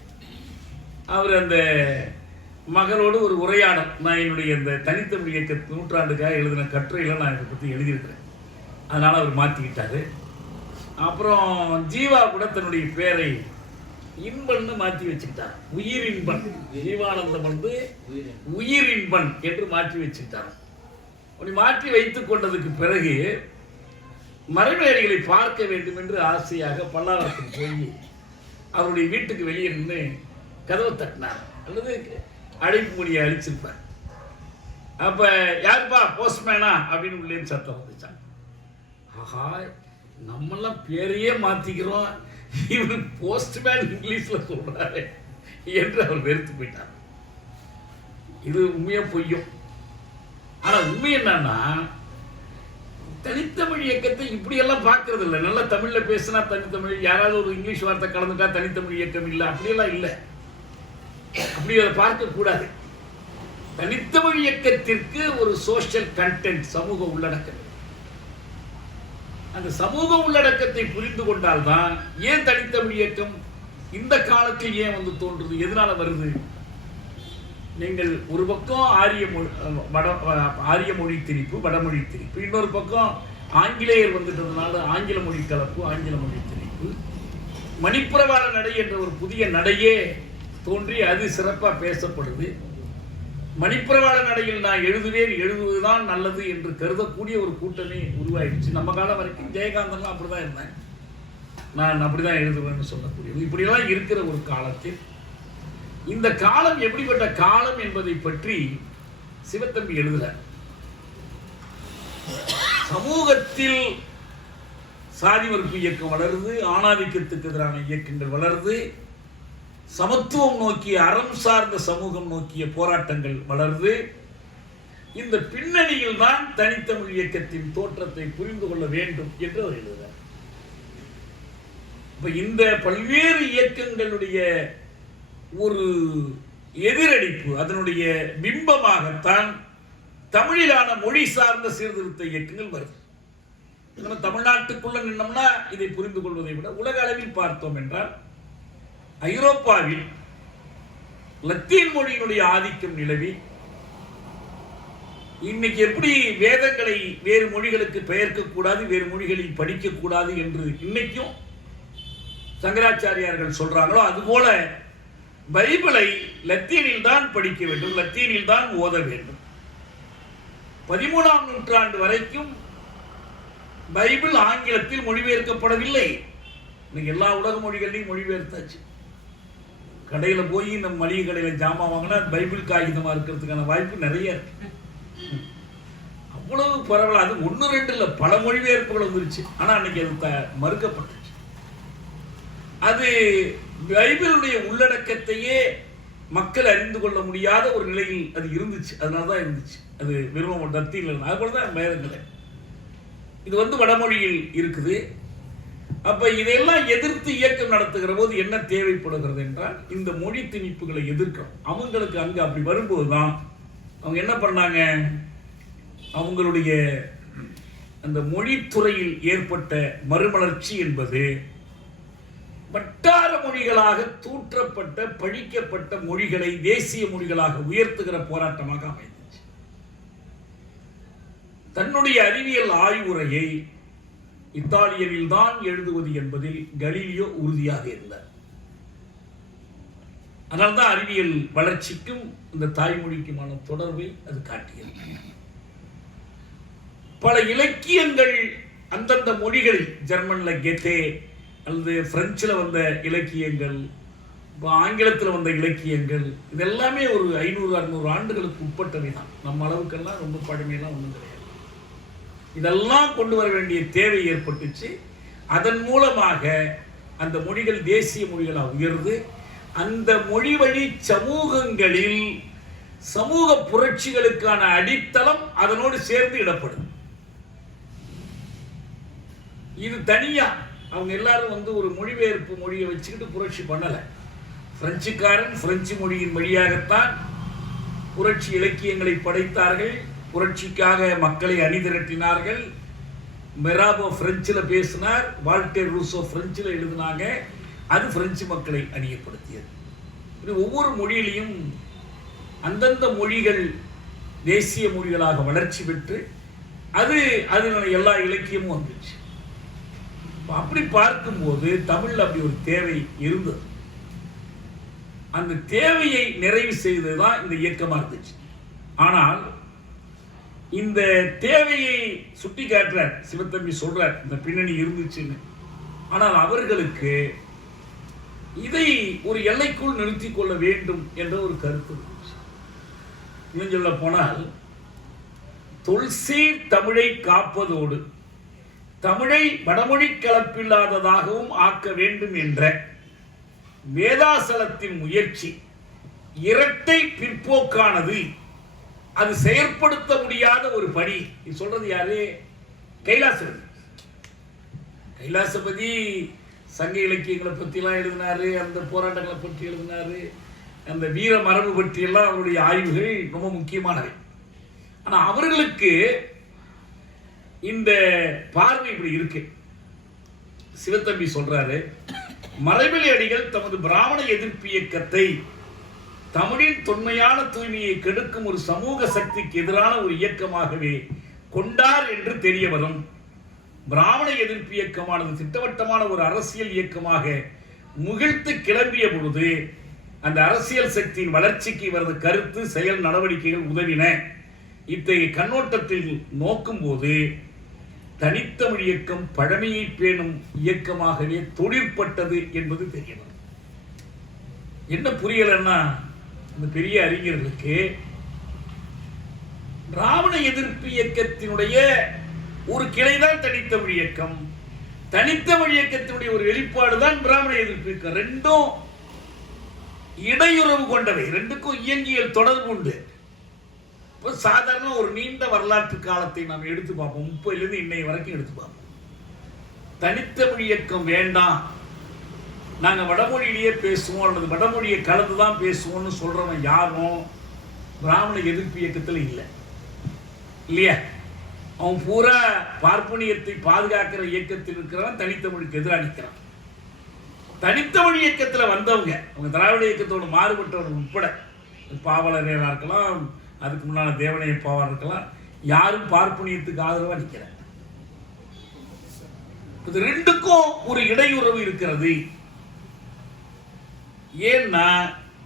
அவர் அந்த மகளோடு ஒரு உரையாடல், நான் என்னுடைய இந்த தனித்தமிழ் இயக்க நூற்றாண்டுக்காக எழுதின கட்டுரையில் நான் இதை பற்றி எழுதியிருக்கிறேன், அதனால் அவர் மாற்றிக்கிட்டாரு. அப்புறம் ஜீவா கூட தன்னுடைய பேரை இன்பன்னு மாற்றி வச்சுக்கிட்டார். உயிரின்பன், ஜீவானந்தம் வந்து உயிரின்பன் என்று மாற்றி வச்சுக்கிட்டார். அப்படி மாற்றி வைத்துக் கொண்டதுக்கு பிறகு மறைமலைகளை பார்க்க வேண்டும் என்று ஆசையாக பல்லாவரத்துக்கு போய் அவருடைய வீட்டுக்கு வெளியே நின்று கதவை தட்டினார், அல்லது அழைப்பு மொழியை அழிச்சிருப்பார். அப்போ யாருப்பா போஸ்ட்மேனா அப்படின்னு உள்ளே சத்தம் வந்துச்சான். ஆஹா, நம்மெல்லாம் பேரையே மாற்றிக்கிறோம், இவர் போஸ்ட்மேன் இங்கிலீஷில் சொல்கிறாரு என்று அவர் வெறுத்து போயிட்டார். இது உண்மையாக பொய்யும். ஆனால் உண்மை என்னன்னா, தனித்தமிழ் இயக்கத்தை இப்படியெல்லாம் பார்க்கறது இல்லை. நல்லா தமிழில் பேசினா தனித்தமிழ், யாராவது ஒரு இங்கிலீஷ் வார்த்தை கலந்துட்டா தனித்தமிழ் இயக்கம் இல்லை, அப்படியெல்லாம் இல்லை. அப்படி அதை பார்க்கக்கூடாது. தனித்தமிழ் இயக்கத்திற்கு ஒரு சோஷியல் கண்டென்ட், சமூக உள்ளடக்கம். அந்த சமூக உள்ளடக்கத்தை புரிந்து கொண்டால்தான் ஏன் தனித்தமிழ் இயக்கம் இந்த காலத்தில் ஏன் வந்து தோன்றுது, எதனால வருது. நீங்கள் ஒரு பக்கம் ஆரிய மொழி திணிப்பு, வடமொழி திணிப்பு, இன்னொரு பக்கம் ஆங்கிலேயர் வந்துட்டதுனால ஆங்கில மொழி கலப்பு, ஆங்கில மொழி திணிப்பு, மணிப்புரவாள நடை என்ற ஒரு புதிய நடையே தோன்றி அது சிறப்பாக பேசப்படுது. மணிப்புரவாள நடையில் நான் எழுதுவதுதான் நல்லது என்று கருதக்கூடிய ஒரு கூட்டமே உருவாயிடுச்சு. நம்ம காலம் வரைக்கும் ஜெயகாந்தன்லாம் அப்படி தான் இருந்தேன், நான் அப்படி தான் எழுதுவேன்னு சொல்லக்கூடியது. இப்படிலாம் இருக்கிற ஒரு காலத்தில் இந்த காலம் எப்படிப்பட்ட காலம் என்பதை பற்றி சிவத்தம்பி எழுதுகிறார். சமூகத்தில் சாதி மறுப்பு இயக்கம் வளருது, ஆணாதிக்கத்துக்கு எதிரான இயக்கங்கள் வளருது, சமத்துவம் நோக்கிய அறம் சார்ந்த சமூகம் நோக்கிய போராட்டங்கள் வளருது. இந்த பின்னணியில் தான் தனித்தமிழ் இயக்கத்தின் தோற்றத்தை புரிந்து கொள்ள வேண்டும் என்று அவர் எழுதுகிறார். இப்ப இந்த பல்வேறு இயக்கங்களுடைய ஒரு எதிரடிப்பு, அதனுடைய பிம்பமாகத்தான் தமிழிலான மொழி சார்ந்த சீர்திருத்த இயக்கங்கள் வருது. நம்ம தமிழ்நாட்டுக்குள்ள நின்னோம்னா இதை புரிந்து கொள்வதை விட உலக அளவில் பார்த்தோம் என்றால், ஐரோப்பாவில் லத்தீன் மொழியினுடைய ஆதிக்கம் நிலவி, இன்னைக்கு எப்படி வேதங்களை வேறு மொழிகளுக்கு பெயர்க்கக்கூடாது, வேறு மொழிகளில் படிக்கக்கூடாது என்று இன்னைக்கும் சங்கராச்சாரியார்கள் சொல்றாங்களோ, அதுபோல பைபிளை லத்தீனில் தான் படிக்க வேண்டும், லத்தீனில் தான் ஓத வேண்டும். 13ஆம் நூற்றாண்டு வரைக்கும் பைபிள் ஆங்கிலத்தில் மொழிபெயர்க்கப்படவில்லை. இன்னைக்கு எல்லா உலக மொழிகளையும் மொழிபெயர்த்தாச்சு. கடையில் போய் நம்ம மளிகை கடையில் ஜாமான் வாங்கினா பைபிள் காகிதமாக இருக்கிறதுக்கான வாய்ப்பு நிறைய இருக்கு. அவ்வளவு பரவலாக அது 1-2 இல்லை, பல மொழிபெயர்ப்புகள் வந்துருச்சு. ஆனால் அன்னைக்கு அது மறுக்கப்பட்டுச்சு. அது பைபிளுடைய உள்ளடக்கத்தையே மக்கள் அறிந்து கொள்ள முடியாத ஒரு நிலையில் அது இருந்துச்சு. அதனால தான் இருந்துச்சு. அது வெறும் தத்தியில் இல்லை. அதுபோல தான் வேதங்களை இது வந்து வடமொழியில் இருக்குது. அப்போ இதையெல்லாம் எதிர்த்து இயக்கம் நடத்துகிற போது என்ன தேவைப்படுகிறது என்றால், இந்த மொழி திணிப்புகளை எதிர்க்கணும். அவங்களுக்கு அங்கே அப்படி வரும்போது தான் அவங்க என்ன பண்ணாங்க, அவங்களுடைய அந்த மொழித்துறையில் ஏற்பட்ட மறுமலர்ச்சி என்பது வட்டார மொழிகளாக தூற்றப்பட்ட பழிக்கப்பட்ட மொழிகளை தேசிய மொழிகளாக உயர்த்துகிற போராட்டமாக அமைந்துச்சு. தன்னுடைய அறிவியல் ஆய்வுரையை இத்தாலியனில் தான் எழுதுவது என்பதில் கலீலியோ உறுதியாக இருந்தார். அதனால்தான் அறிவியல் வளர்ச்சிக்கும் இந்த தாய்மொழிக்குமான தொடர்பை அது காட்டியது. பல இலக்கியங்கள் அந்தந்த மொழிகளில், ஜெர்மன்ல கெத்தே அல்லது பிரெஞ்சில் வந்த இலக்கியங்கள், இப்போ ஆங்கிலத்தில் வந்த இலக்கியங்கள் இதெல்லாமே ஒரு 500-600 ஆண்டுகளுக்கு உட்பட்டவை தான். நம்ம அளவுக்கெல்லாம் ரொம்ப பழமையெல்லாம் ஒன்றும் கிடையாது. இதெல்லாம் கொண்டு வர வேண்டிய தேவை ஏற்பட்டுச்சு. அதன் மூலமாக அந்த மொழிகள் தேசிய மொழிகளாக உயர்ந்து அந்த மொழி வழி சமூகங்களில் சமூக புரட்சிகளுக்கான அடித்தளம் அதனோடு சேர்ந்து இடப்படும். இது தனியா அவங்க எல்லாரும் ஒரு மொழிபெயர்ப்பு மொழியை வச்சுக்கிட்டு புரட்சி பண்ணலை. பிரெஞ்சுக்காரன் பிரெஞ்சு மொழியின் வழியாகத்தான் புரட்சி இலக்கியங்களை படைத்தார்கள். புரட்சிக்காக மக்களை அணிதிரட்டினார்கள். மெராபோ பிரெஞ்சில் பேசினார், வால்டேர் ரூசோ பிரெஞ்சில் எழுதினாங்க. அது பிரெஞ்சு மக்களை அணியப்படுத்தியது. ஒவ்வொரு மொழியிலையும் அந்தந்த மொழிகள் தேசிய மொழிகளாக வளர்ச்சி பெற்று அதனுடைய எல்லா இலக்கியமும் வந்துச்சு. அப்படி பார்க்கும்போது தமிழில் அப்படி ஒரு தேவை இருந்தது. அந்த தேவையை நிறைவு செய்ததுதான் இந்த இயக்கமாக இருந்துச்சு. ஆனால் இந்த தேவையை சுட்டி காட்டுறார் சிவத்தம்பி, சொல்றார் இந்த பின்னணி இருந்துச்சுன்னு. ஆனால் அவர்களுக்கு இதை ஒரு எல்லைக்குள் நிறுத்தி கொள்ள வேண்டும் என்ற ஒரு கருத்து இருந்துச்சு. இன்னும் சொல்ல போனால் தொல்சீர் தமிழை காப்பதோடு தமிழை வடமொழி கலப்பில்லாததாகவும் ஆக்க வேண்டும் என்ற வேதாசலத்தின் முயற்சி இரட்டை பிற்போக்கானது. அது செயற்படுத்த முடியாத ஒரு பணி. இது சொல்றது யாரு? கைலாசபதி. கைலாசபதி சங்க இலக்கியங்களை பற்றிலாம் எழுதினாரு, அந்த போராட்டங்களை பற்றி எழுதினாரு, அந்த வீர மரபு பற்றியெல்லாம் அவருடைய ஆய்வுகள் ரொம்ப முக்கியமானவை. ஆனால் அவர்களுக்கு இந்த பார்வை இப்படி இருக்கு. சிவத்தம்பி சொல்றாரு, மறைமொழி அடிகள் தமது பிராமண எதிர்ப்பு இயக்கத்தை தமிழின் தொன்மையான தூய்மையை கெடுக்கும் ஒரு சமூக சக்திக்கு எதிரான ஒரு இயக்கமாகவே கொண்டார் என்று தெரிய வரும். பிராமண எதிர்ப்பு இயக்கமானது திட்டவட்டமான ஒரு அரசியல் இயக்கமாக முகிழ்த்து கிளம்பிய பொழுது அந்த அரசியல் சக்தியின் வளர்ச்சிக்கு இவரது கருத்து செயல் நடவடிக்கைகள் உதவின. இத்தகைய கண்ணோட்டத்தில் நோக்கும் போது தனித்தமிழ் இயக்கம் பழமையை பேணும் இயக்கமாகவே தொழிற்பட்டது என்பது தெரிய வரும். என்ன புரியலன்னா, இந்த பெரிய அறிஞர்களுக்கு பிராமண எதிர்ப்பு இயக்கத்தினுடைய ஒரு கிளைதான் தனித்தமிழ் இயக்கம். தனித்தமிழ் இயக்கத்தினுடைய ஒரு வெளிப்பாடு தான் பிராமண எதிர்ப்பு இயக்கம். ரெண்டும் இடையுறவு கொண்டவை, ரெண்டுக்கும் இயங்கியல் தொடர்பு உண்டு. இப்போ சாதாரண ஒரு நீண்ட வரலாற்று காலத்தை நாம் எடுத்து பார்ப்போம். 30லிருந்து இன்னைய வரைக்கும் எடுத்து பார்ப்போம். தனித்தமிழ் இயக்கம் வேண்டாம், நாங்கள் வடமொழியிலேயே பேசுவோம் அல்லது வடமொழியை கலந்து தான் பேசுவோம்னு சொல்றவன் யாரும் பிராமண எதிர்ப்பு இயக்கத்தில் இல்லை, இல்லையா? அவன் பூரா பார்ப்பனியத்தை பாதுகாக்கிற இயக்கத்தில் இருக்கிறவன் தனித்தமிழுக்கு எதிராக நிற்கிறான். தனித்தமிழ் இயக்கத்தில் வந்தவங்க அவங்க திராவிட இயக்கத்தோடு மாறுபட்டவர்கள் உட்பட பாவலரேராக இருக்கலாம், அதுக்கு முன்னால் தேவனைய பாவாக இருக்கலாம், யாரும் பார்ப்பனியத்துக்கு ஆதரவாக நிற்கிறாங்க. இது ரெண்டுக்கும் ஒரு இடையுறவு இருக்கிறது. ஏன்னா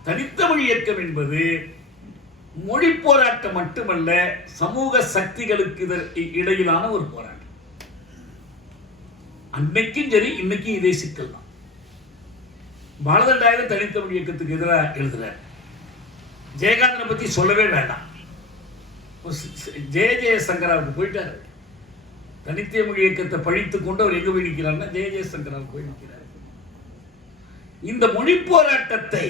தனித்தமிழ் இயக்கம் என்பது மொழி போராட்டம் மட்டுமல்ல, சமூக சக்திகளுக்கு இடையிலான ஒரு போராட்டம். அன்னைக்கும் சரி இன்னைக்கும் இதே சிக்கல் தான். பாலதண்டாயுதம் தனித்தமிழ் இயக்கத்துக்கு எதிராக எழுதுறார். ஜெயகாந்தனை பத்தி சொல்லவே வேண்டாம். ஜெயசங்கராவுக்கு போயிட்டாரு. தனித்தமிழ் இயக்கத்தை பழித்துக் கொண்டு அவர் எங்க போய் நிற்கிறார்னா ஜெயசங்கராவுக்கு போய் நிற்கிறார். இந்த மொழி போராட்டத்தை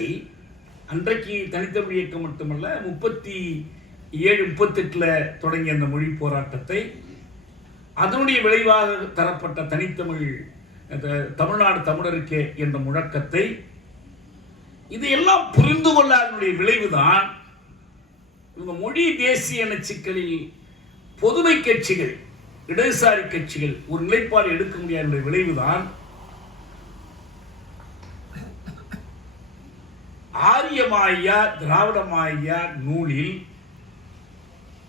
அன்றைக்கு தனித்தமிழ் இயக்கம் மட்டுமல்ல, 37-38 தொடங்கிய அந்த மொழி போராட்டத்தை, அதனுடைய விளைவாக தரப்பட்ட தனித்தமிழ் தமிழ்நாடு தமிழருக்கே என்ற முழக்கத்தை, இதையெல்லாம் புரிந்து கொள்ளாதனுடைய விளைவுதான் இந்த மொழி தேசிய சிக்கலில் பொதுமை கட்சிகள், இடதுசாரி கட்சிகள் ஒரு நிலைப்பாடு எடுக்க முடியாத விளைவுதான் ஆரியமாயா திராவிடமாயா நூலில்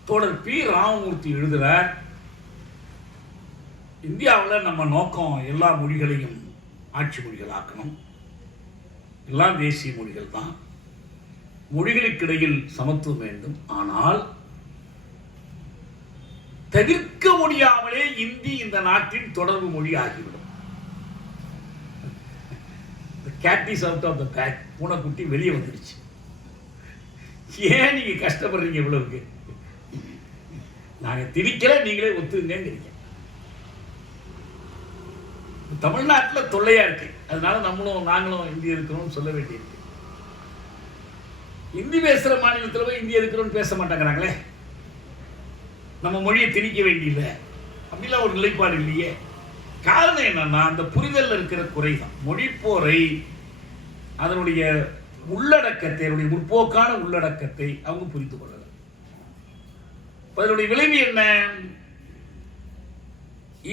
தோழர் பி. ராமமூர்த்தி எழுதுகிறார், இந்தியாவில் நம்ம நோக்கம் எல்லா மொழிகளையும் ஆட்சி மொழிகளாக்கணும், எல்லாம் தேசிய மொழிகள் தான், மொழிகளுக்கிடையில் சமத்துவம் வேண்டும், ஆனால் தவிர்க்க முடியாமலே இந்தி இந்த நாட்டின் தொடர்பு மொழி ஆகிவிடும். Cat is out of the bag, பூனைக்குட்டி வெளியே வந்துடுச்சு. ஏன் நீங்க கஷ்டப்படுறீங்க இவ்வளவுக்கு? நாங்க திணிக்கல, நீங்களே ஒத்துங்கங்கிறீங்க. தமிழ்நாட்டில் தொல்லையா இருக்கு, அதனால நாங்களும் இந்தி இருக்கிறோம்னு சொல்ல வேண்டியிருக்கு. இந்தி பேசுற மாநிலத்தில் போய் இந்தி இருக்கிறோம்னு பேச மாட்டேங்கிறாங்களே, நம்ம மொழியை திணிக்க வேண்டியதில்லை அப்படிலாம் ஒரு நிலைப்பாடு இல்லையே. காரணம் என்னன்னா அந்த புரிதல் இருக்கிற குறைதான். மொழிப்போரை அதனுடைய உள்ளடக்கத்தை, அதனுடைய முற்போக்கான உள்ளடக்கத்தை அவங்க புரிந்து கொள்ளல. அதனுடைய விளைவு என்ன?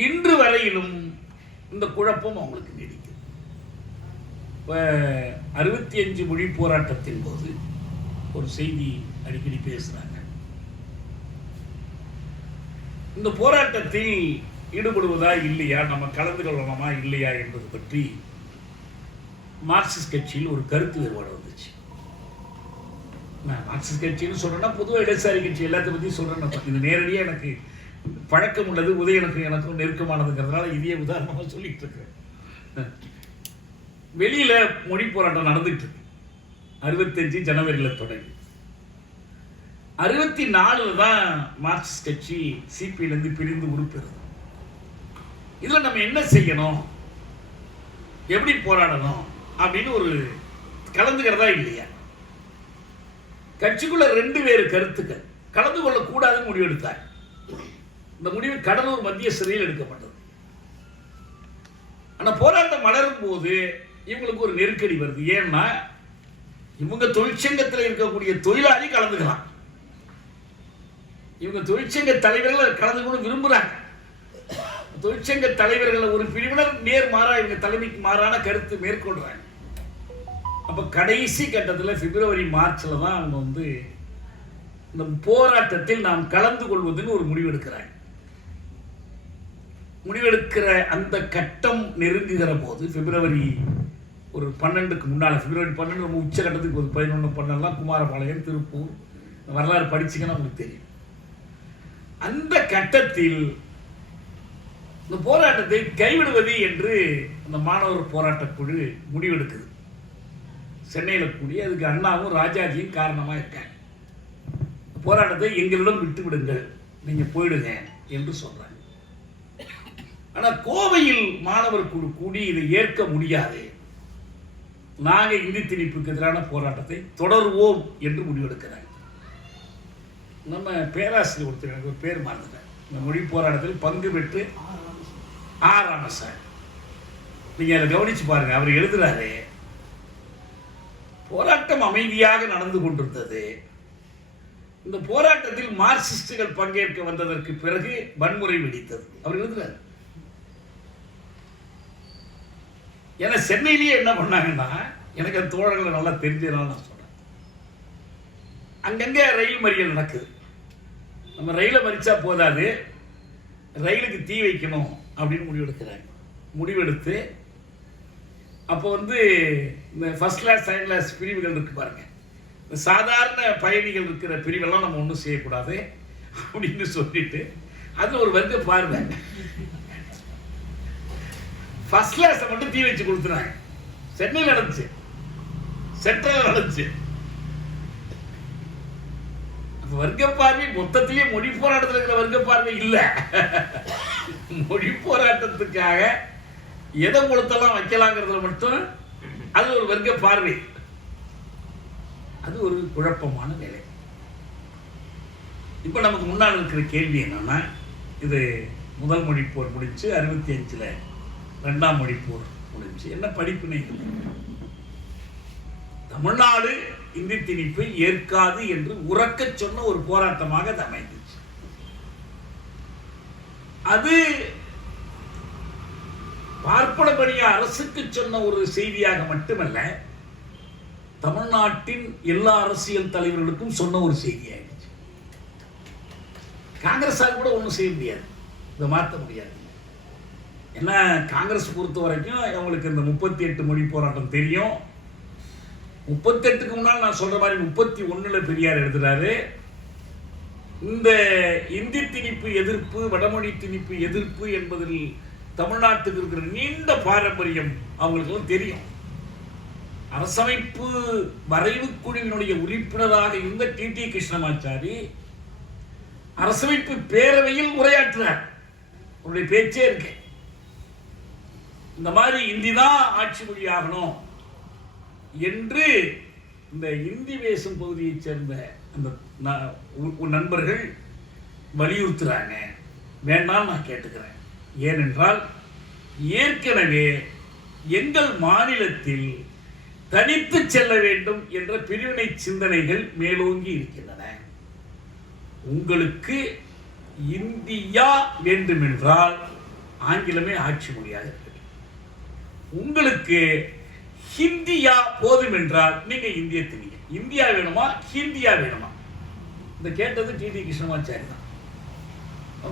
இன்று வரையிலும் இந்த குழப்பம் அவங்களுக்கு நீடிக்கும். 65 மொழி போராட்டத்தின் போது ஒரு செய்தி அடிக்கடி பேசுறாங்க. இந்த போராட்டத்தில் ஈடுபடுவதா இல்லையா, நம்ம கலந்து கொள்ளலாமா இல்லையா என்பது பற்றி மார்க்சிஸ்ட் கட்சியில் ஒரு கருத்து வேறுபாடு வந்துச்சு. நான் மார்க்சிஸ்ட் கட்சின்னு சொல்றேன்னா பொதுவாக இடதுசாரி கட்சி எல்லாத்தை பற்றி சொல்றேன். இது நேரடியாக எனக்கு பழக்கம் உள்ளது, எனக்கும் நெருக்கமானதுங்கிறதுனால இதையே உதாரணமாக சொல்லிட்டு இருக்கிறேன். வெளியில மொழி போராட்டம் நடந்துட்டு இருக்கு. 65 ஜனவரியில் தொடங்கி 64 தான் மார்க்சிஸ்ட் கட்சி சிபியிலிருந்து பிரிந்து உறுப்பினர். இதுல நம்ம என்ன செய்யணும், எப்படி போராடணும் அப்படின்னு ஒரு கலந்துக்கிறதா இல்லையா? கட்சிக்குள்ள 2 வேறு கருத்துக்கள். கலந்து கொள்ளக்கூடாதுன்னு முடிவெடுத்தார். இந்த முடிவு கடலூர் மத்திய சிறையில் எடுக்கப்பட்டது. ஆனா போராட்டம் வளரும் போது இவங்களுக்கு ஒரு நெருக்கடி வருது. ஏன்னா இவங்க தொழிற்சங்கத்தில் இருக்கக்கூடிய தொழிலாளி கலந்துக்கலாம், இவங்க தொழிற்சங்க தலைவர்கள் கலந்து கொண்டு விரும்புறாங்க. தொழிற்சங்க தலைவர்கள் ஒரு பிரிவினர் நேர்மாறா இவங்க தலைமைக்கு மாறான கருத்து மேற்கொள்றாங்க. அப்ப கடைசி கட்டத்தில் பிப்ரவரி மார்ச்ல தான் அவங்க இந்த போராட்டத்தில் நாம் கலந்து கொள்வதுன்னு ஒரு முடிவெடுக்கிறாங்க. முடிவெடுக்கிற அந்த கட்டம் நெருங்குகிற போது பிப்ரவரி ஒரு 12க்கு முன்னால், பிப்ரவரி 12 நம்ம உச்சகட்டத்துக்கு ஒரு 11, 12 குமாரபாளையம், திருப்பூர் வரலாறு படிச்சிங்கன்னா உங்களுக்கு தெரியும். அந்த கட்டத்தில் இந்த போராட்டத்தை கைவிடுவது என்று அந்த மாணவர் போராட்ட குழு முடிவெடுக்குது. சென்னையில் கூடிய அதுக்கு அண்ணாவும் ராஜாஜியும் காரணமாக இருக்காங்க. போராட்டத்தை எங்களிடம் விட்டு விடுங்கள், நீங்க போயிடுங்க என்று சொல்றாங்க. ஆனா கோவையில் மாணவர் குழு கூடி இதை ஏற்க முடியாது, நாங்க இந்தி திணிப்புக்கு எதிரான போராட்டத்தை தொடருவோம் என்று முடிவெடுக்கிறாங்க. நம்ம பேராசிரியர் ஒருத்தர், எனக்கு ஒரு பேர் மறந்துட்டேன், இந்த மொழி போராட்டத்தில் பங்கு பெற்று ராமசாமி, நீங்க அதை கவனிச்சு பாருங்க. அவர் எழுதுறாரு, போராட்டம் அமைதியாக நடந்து கொண்டிருந்தது. இந்த போராட்டத்தில் மார்க்சிஸ்டுகள் பங்கேற்க வந்ததற்கு பிறகு வன்முறை வெடித்தது. அவர் எழுதுறாரு. ஏன்னா சென்னையிலேயே என்ன பண்ணாங்கன்னா, எனக்கு அந்த தோழர்களை நல்லா தெரிஞ்சதுனால நான் சொல்றேன், அங்கங்க ரயில் மறியல் நடக்குது. நம்ம ரயிலை மறிச்சா போதாது, ரயிலுக்கு தீ வைக்கணும் அப்படின்னு முடிவெடுக்கிறாங்க. முடிவெடுத்து அப்போ இந்த ஃபர்ஸ்ட் கிளாஸ் செகண்ட் கிளாஸ் பிரிவுகள் இருக்கு பாருங்க, இந்த சாதாரண பயணிகள் இருக்கிற பிரிவெல்லாம் நம்ம ஒன்றும் செய்யக்கூடாது அப்படின்னு சொல்லிட்டு அது ஒரு வர்க்க பார்வை. ஃபர்ஸ்ட் கிளாஸை மட்டும் தீ வச்சு கொடுத்துறாங்க. சென்னையில் நடந்துச்சு, சென்ட்ரல் நடந்துச்சு. வர்க்க பார்வை மொத்தத்திலேயே மொழி போராட்டத்தில் இருக்கிற வர்க்க பார்வை இல்லை. மொழி போராட்டத்துக்காக எதை கொடுத்தெல்லாம் வைக்கலாங்கிறதுல மட்டும் அது ஒரு வர்க்க பார்வை. அது ஒரு குழப்பமான நிலை. இப்ப நமக்கு முன்னால் இருக்கிற கேள்வி என்னன்னா, இது முதல் மொழிப்போர் முடிச்சு 65ல் 2ஆம் மொழிப்போர் முடிச்சு, என்ன படிப்பினை? தமிழ்நாடு இந்தி திணிப்பை ஏற்காது என்று உறக்க சொன்ன ஒரு போராட்டமாக அது அமைந்துச்சு. அது பார்ப்பனபடிய அரசுக்கு சொன்ன ஒரு செய்தியாக மட்டுமல்ல, தமிழ்நாட்டின் எல்லா அரசியல் தலைவர்களுக்கும் சொன்ன ஒரு செய்தியாயிடுச்சு. காங்கிரஸால் கூட ஒன்றும் செய்ய முடியாது, இதை மாற்ற முடியாது. ஏன்னா காங்கிரஸ் பொறுத்த வரைக்கும் அவங்களுக்கு இந்த 38 மொழி போராட்டம் தெரியும். 38க்கு முன்னால் நான் சொல்ற மாதிரி 31ல் பெரியார் எழுதுறாரு, இந்த இந்தி திணிப்பு எதிர்ப்பு, வடமொழி திணிப்பு எதிர்ப்பு என்பதில் தமிழ்நாட்டுக்கு இருக்கிற நீண்ட பாரம்பரியம் அவங்களுக்கெல்லாம் தெரியும். அரசமைப்பு வரைவு குழுவினுடைய உறுப்பினராக இருந்த டி கிருஷ்ணமாச்சாரி அரசமைப்பு பேரவையில் உரையாற்றினார். அவருடைய பேச்சே இருக்கு. இந்த மாதிரி இந்தி தான் ஆட்சி மொழியாகணும் என்று இந்த இந்தி பேசும் பகுதியைச் சேர்ந்த அந்த நண்பர்கள் வலியுறுத்துறாங்க. வேண்டாம், நான் கேட்டுக்கிறேன். ஏனென்றால் ஏற்கனவே எங்கள் மாநிலத்தில் தனித்து செல்ல வேண்டும் என்ற பிரிவினை சிந்தனைகள் மேலோங்கி இருக்கின்றன. உங்களுக்கு இந்தியா வேண்டுமென்றால் ஆங்கிலமே ஆட்சி மொழியாக இருக்கிறது. உங்களுக்கு ஹிந்தியா போதும் என்றால் நீங்க இந்திய திணிங்க. இந்தியா வேணுமா ஹிந்தியா வேணுமா? இந்த கேட்டது டி கிருஷ்ணமாச்சாரி தான்.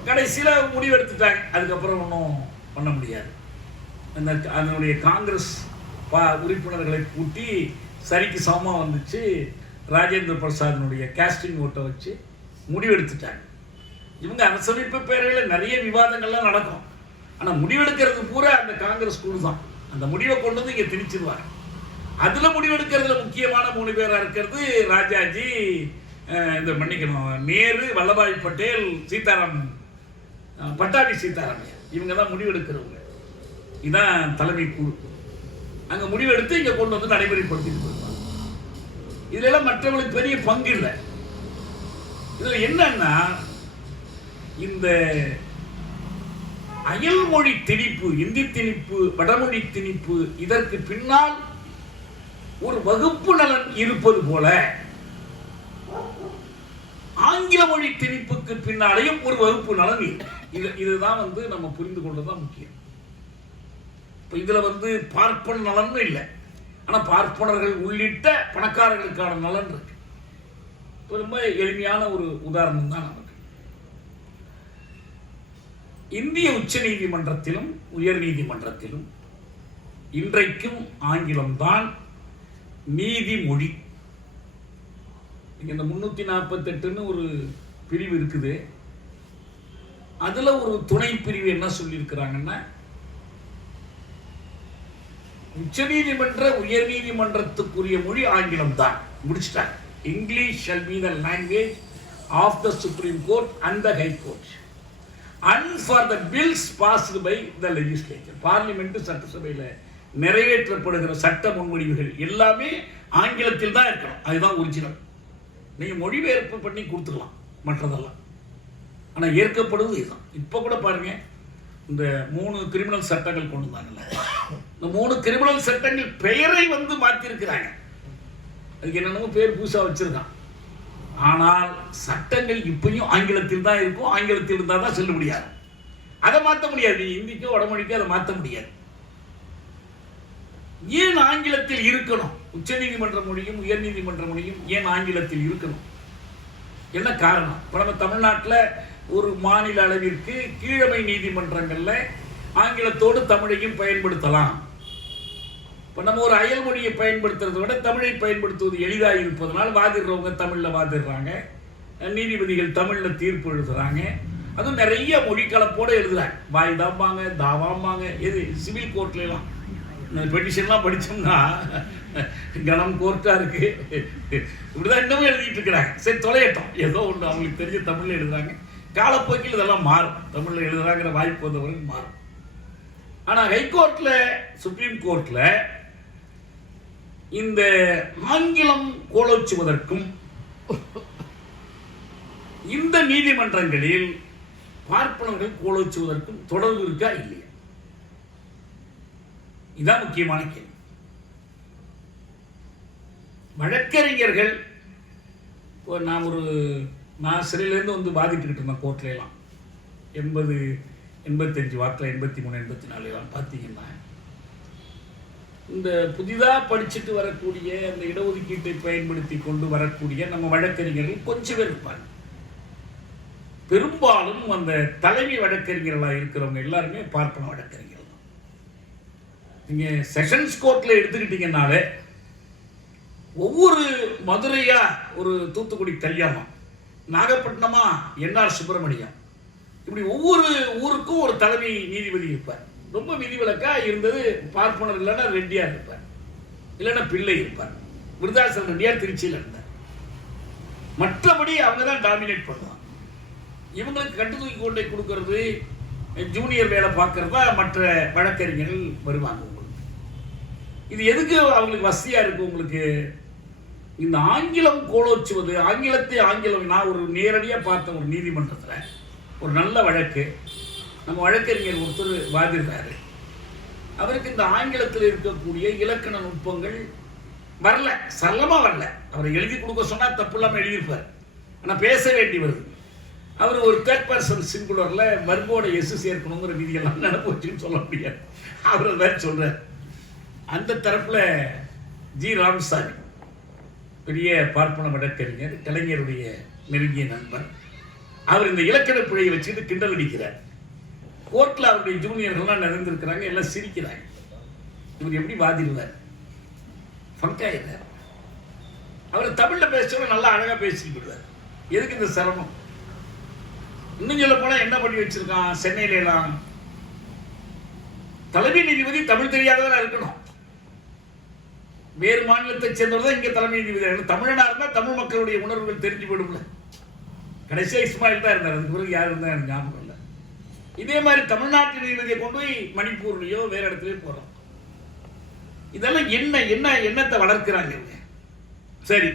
கடைசியில் முடிவெடுத்துட்டாங்க. அதுக்கப்புறம் ஒன்றும் பண்ண முடியாது. அதனுடைய காங்கிரஸ் உறுப்பினர்களை கூட்டி சரிக்கு சமமாக வந்துச்சு. ராஜேந்திர பிரசாத்தினுடைய கேஸ்டிங் ஓட்டை வச்சு முடிவெடுத்துட்டாங்க. இவங்க அரசமைப்பு பேரவையில் நிறைய விவாதங்கள்லாம் நடக்கும். ஆனால் முடிவெடுக்கிறது பூரா அந்த காங்கிரஸ் குழு தான். அந்த முடிவை கொண்டு வந்து இங்கே திணிச்சிருவாங்க. அதில் முடிவெடுக்கிறதுல முக்கியமான 3 பேராக இருக்கிறது ராஜாஜி, இந்த மன்னிக்கணும், நேரு, வல்லபாய் பட்டேல், சீதாராம், பட்டாபி சீதாராமையா. இவங்க தான் முடிவெடுக்கிறவங்க. இதுதான் தலைமை குழு. அங்கே முடிவெடுத்து இங்கே கொண்டு வந்து நடைமுறைப்படுத்திட்டு போயிருப்பாங்க. இதுல மற்றவங்களுக்கு பெரிய பங்கு இல்லை. இதில் என்னன்னா, இந்த அயல்மொழி திணிப்பு, இந்தி திணிப்பு, வடமொழி திணிப்பு, இதற்கு பின்னால் ஒரு வகுப்பு நலன் இருப்பது போல ஆங்கில மொழி திணிப்புக்கு பின்னாலேயும் ஒரு வகுப்பு நலன். இதுதான் நம்ம புரிந்து கொள்ளதான் முக்கியம். இதுல பார்ப்பன நலன் இல்லை. ஆனா பார்ப்பனர்கள் உள்ளிட்ட பணக்காரர்களுக்கான நலன் இருக்கு. ரொம்ப எளிமையான ஒரு உதாரணம் தான் நமக்கு. இந்திய உச்ச நீதிமன்றத்திலும் உயர் நீதிமன்றத்திலும் இன்றைக்கும் ஆங்கிலம்தான் நீதிமொழி. இந்த 348 ஒரு பிரிவு இருக்குது. அதுல ஒரு துணை பிரிவு என்ன சொல்லியிருக்கிறாங்கன்னா, உச்ச நீதிமன்ற உயர் நீதிமன்றத்துக்குரிய மொழி ஆங்கிலம் தான். முடிச்சிட்டாங்க. English shall be the language of the Supreme Court and the High Court and for the bills passed by the legislature. Parliament, சட்டசபையில் நிறைவேற்றப்படுகிற சட்ட முன்வடிவுகள் எல்லாமே ஆங்கிலத்தில் தான் இருக்கணும். அதுதான் ஒரிஜினல். நீங்கள் மொழிபெயர்ப்பு பண்ணி கொடுத்துக்கலாம் மற்றதெல்லாம். ஆனால் ஏற்கப்படுவது இதுதான். இப்போ கூட பாருங்க, இந்த 3 கிரிமினல் சட்டங்கள் கொண்டு வந்தாங்கல்ல, இந்த 3 கிரிமினல் சட்டங்கள் பெயரை மாற்றிருக்கிறாங்க. அதுக்கு என்னென்னமோ பேர் புதுசாக வச்சிருக்கான். ஆனால் சட்டங்கள் இப்பயும் ஆங்கிலத்தில் தான் இருக்கும். ஆங்கிலத்தில் இருந்தால் தான் சொல்ல முடியாது. அதை மாற்ற முடியாது. இந்திக்கோ வடமொழிக்கோ அதை மாற்ற முடியாது. ஏன் ஆங்கிலத்தில் இருக்கணும்? உச்ச நீதிமன்ற மொழியும் உயர் நீதிமன்ற மொழியும் ஏன் ஆங்கிலத்தில் இருக்கணும்? என்ன காரணம்? இப்போ நம்ம தமிழ்நாட்டில் ஒரு மாநில அளவிற்கு கீழமை நீதிமன்றங்களில் ஆங்கிலத்தோடு தமிழையும் பயன்படுத்தலாம். இப்போ நம்ம ஒரு அயல் மொழியை பயன்படுத்துறதை விட தமிழை பயன்படுத்துவது எளிதாக இருப்பதனால் வாதிடுறவங்க தமிழில் வாதிடுறாங்க, நீதிபதிகள் தமிழில் தீர்ப்பு எழுதுறாங்க. அதுவும் நிறைய மொழி கலப்போடு எழுதுறாங்க. வாய் தாம்பாங்க, தாவாம்பாங்க. எது சிவில் கோர்ட்லாம் பெட்டிஷன்லாம் படித்தோம்னா கனம் கோர்ட்டாக இருக்கு. இப்படிதான் இன்னமும் எழுதிட்டு இருக்கிறாங்க. சரி, தொலையட்டும், ஏதோ ஒன்று அவங்களுக்கு தெரிஞ்ச தமிழில் எழுதுறாங்க. காலப்போக்கில் இதெல்லாம் மாறும். தமிழில் எழுதுறாங்கிற வாய்ப்பு வந்தவர்கள் மாறும். ஆனால் ஹைகோர்ட்டில், சுப்ரீம் கோர்ட்டில் இந்த ஆங்கிலம் கோலோச்சுவதற்கும் இந்த நீதிமன்றங்களில் பார்ப்பனர்கள் கோலோச்சுவதற்கும் தொடர்பு இருக்கா இல்லையா? இதான் முக்கியமான கேள்வி. வழக்கறிஞர்கள், நான் சிறையிலேருந்து வாதிட்டுக்கிட்டு இருந்தேன் கோர்ட்லாம் 80, 85 வாக்கில் 83, 84 பார்த்தீங்கன்னா, இந்த புதிதாக படிச்சுட்டு வரக்கூடிய அந்த இடஒதுக்கீட்டை பயன்படுத்தி கொண்டு வரக்கூடிய நம்ம வழக்கறிஞர்கள் கொஞ்சம் பேர் இருப்பாங்க. பெரும்பாலும் அந்த தலைமை வழக்கறிஞர்களாக இருக்கிறவங்க எல்லாருமே பார்ப்பன வழக்கறிஞர்கள் தான். நீங்கள் செஷன்ஸ் கோர்ட்டில் எடுத்துக்கிட்டீங்கன்னாலே ஒவ்வொரு மதுரையா ஒரு தூத்துக்குடி கல்யாணம், நாகப்பட்டினமா என்ஆர் சுப்பிரமணியம், இப்படி ஒவ்வொரு ஊருக்கும் ஒரு தலைமை நீதிபதி இருப்பார். ரொம்ப விதிவிலக்கா இருந்தது பார்ப்பனர் இல்லைன்னா ரெட்டியார் இருப்பார். இல்லைன்னா பிள்ளை இருப்பார். விருதாசலம் ரெட்டியார் திருச்சியில் இருந்தார். மற்றபடி அவங்க தான் டாமினேட் பண்ணுவாங்க. இவங்களுக்கு கட்டு தூக்கி கொண்டே கொடுக்கறது, ஜூனியர் வேலை பார்க்கறது தான் மற்ற வழக்கறிஞர்கள் வருவாங்க. உங்களுக்கு இது எதுக்கு அவங்களுக்கு வசதியாக இருக்குது? உங்களுக்கு இந்த ஆங்கிலம் கோலோச்சுவது, ஆங்கிலம் நான் ஒரு நேரடியாக பார்த்த ஒரு நீதிமன்றத்தில் ஒரு நல்ல வழக்கு, நம்ம வழக்கறிஞர் ஒருத்தர் வாதிடுறாரு. அவருக்கு இந்த ஆங்கிலத்தில் இருக்கக்கூடிய இலக்கண நுட்பங்கள் வரல, சரளமாக வரல. அவரை எழுதி கொடுக்க சொன்னால் தப்பு இல்லாமல் எழுதியிருப்பார், ஆனால் பேச வேண்டி வருது. அவர் ஒரு தேர்ட் பர்சன் சிங்குலரில் வர்போட எஸ் சேர்க்கணுங்கிற விதியெல்லாம் நடப்பு வச்சுன்னு சொல்ல முடியாது. அவர் வேறு சொல்கிறார். அந்த தரப்பில் ஜி ராமசாமி பெரிய பார்ப்பன வழக்கறிஞர், கலைஞருடைய நெருங்கிய நண்பர். அவர் இந்த இலக்கண பிழையை வச்சுட்டு கிண்டல் அடிக்கிறார். கோர்ட்டில் அவருடைய ஜூனியர்கள்லாம் நடந்திருக்கிறாங்க, எல்லாம் சிரிக்கிறாங்க. இவர் எப்படி வாதிடுவார்? ஃபங்காயிறார். அவர் தமிழில் பேசுகிறவங்க நல்லா அழகாக பேசிட்டு விடுவார். எதுக்கு இந்த சிரமம்? இன்னும் சொல்ல போனால் என்ன பண்ணி வச்சிருக்கான் சென்னையிலாம், தலைமை நீதிபதி தமிழ் தெரியாதவராக இருக்கணும். வேறு மாநிலத்தை சேர்ந்தவர் தான் இங்கே தலைமை நீதிபதி. தமிழனாக இருந்தால் தமிழ் மக்களுடைய உணர்வுகள் தெரிஞ்சு போயிடும்ல. கடைசியாக இஸ்மாயில் தான் இருந்தார், அதுக்கு பிறகு யார் இருந்தால் எனக்கு ஞாபகம் இல்லை. இதே மாதிரி தமிழ்நாட்டு நீதிபதியை கொண்டு போய் மணிப்பூர்லையோ வேறு இடத்துலையோ போகிறோம். இதெல்லாம் என்னத்தை வளர்க்கிறாங்க? சரி,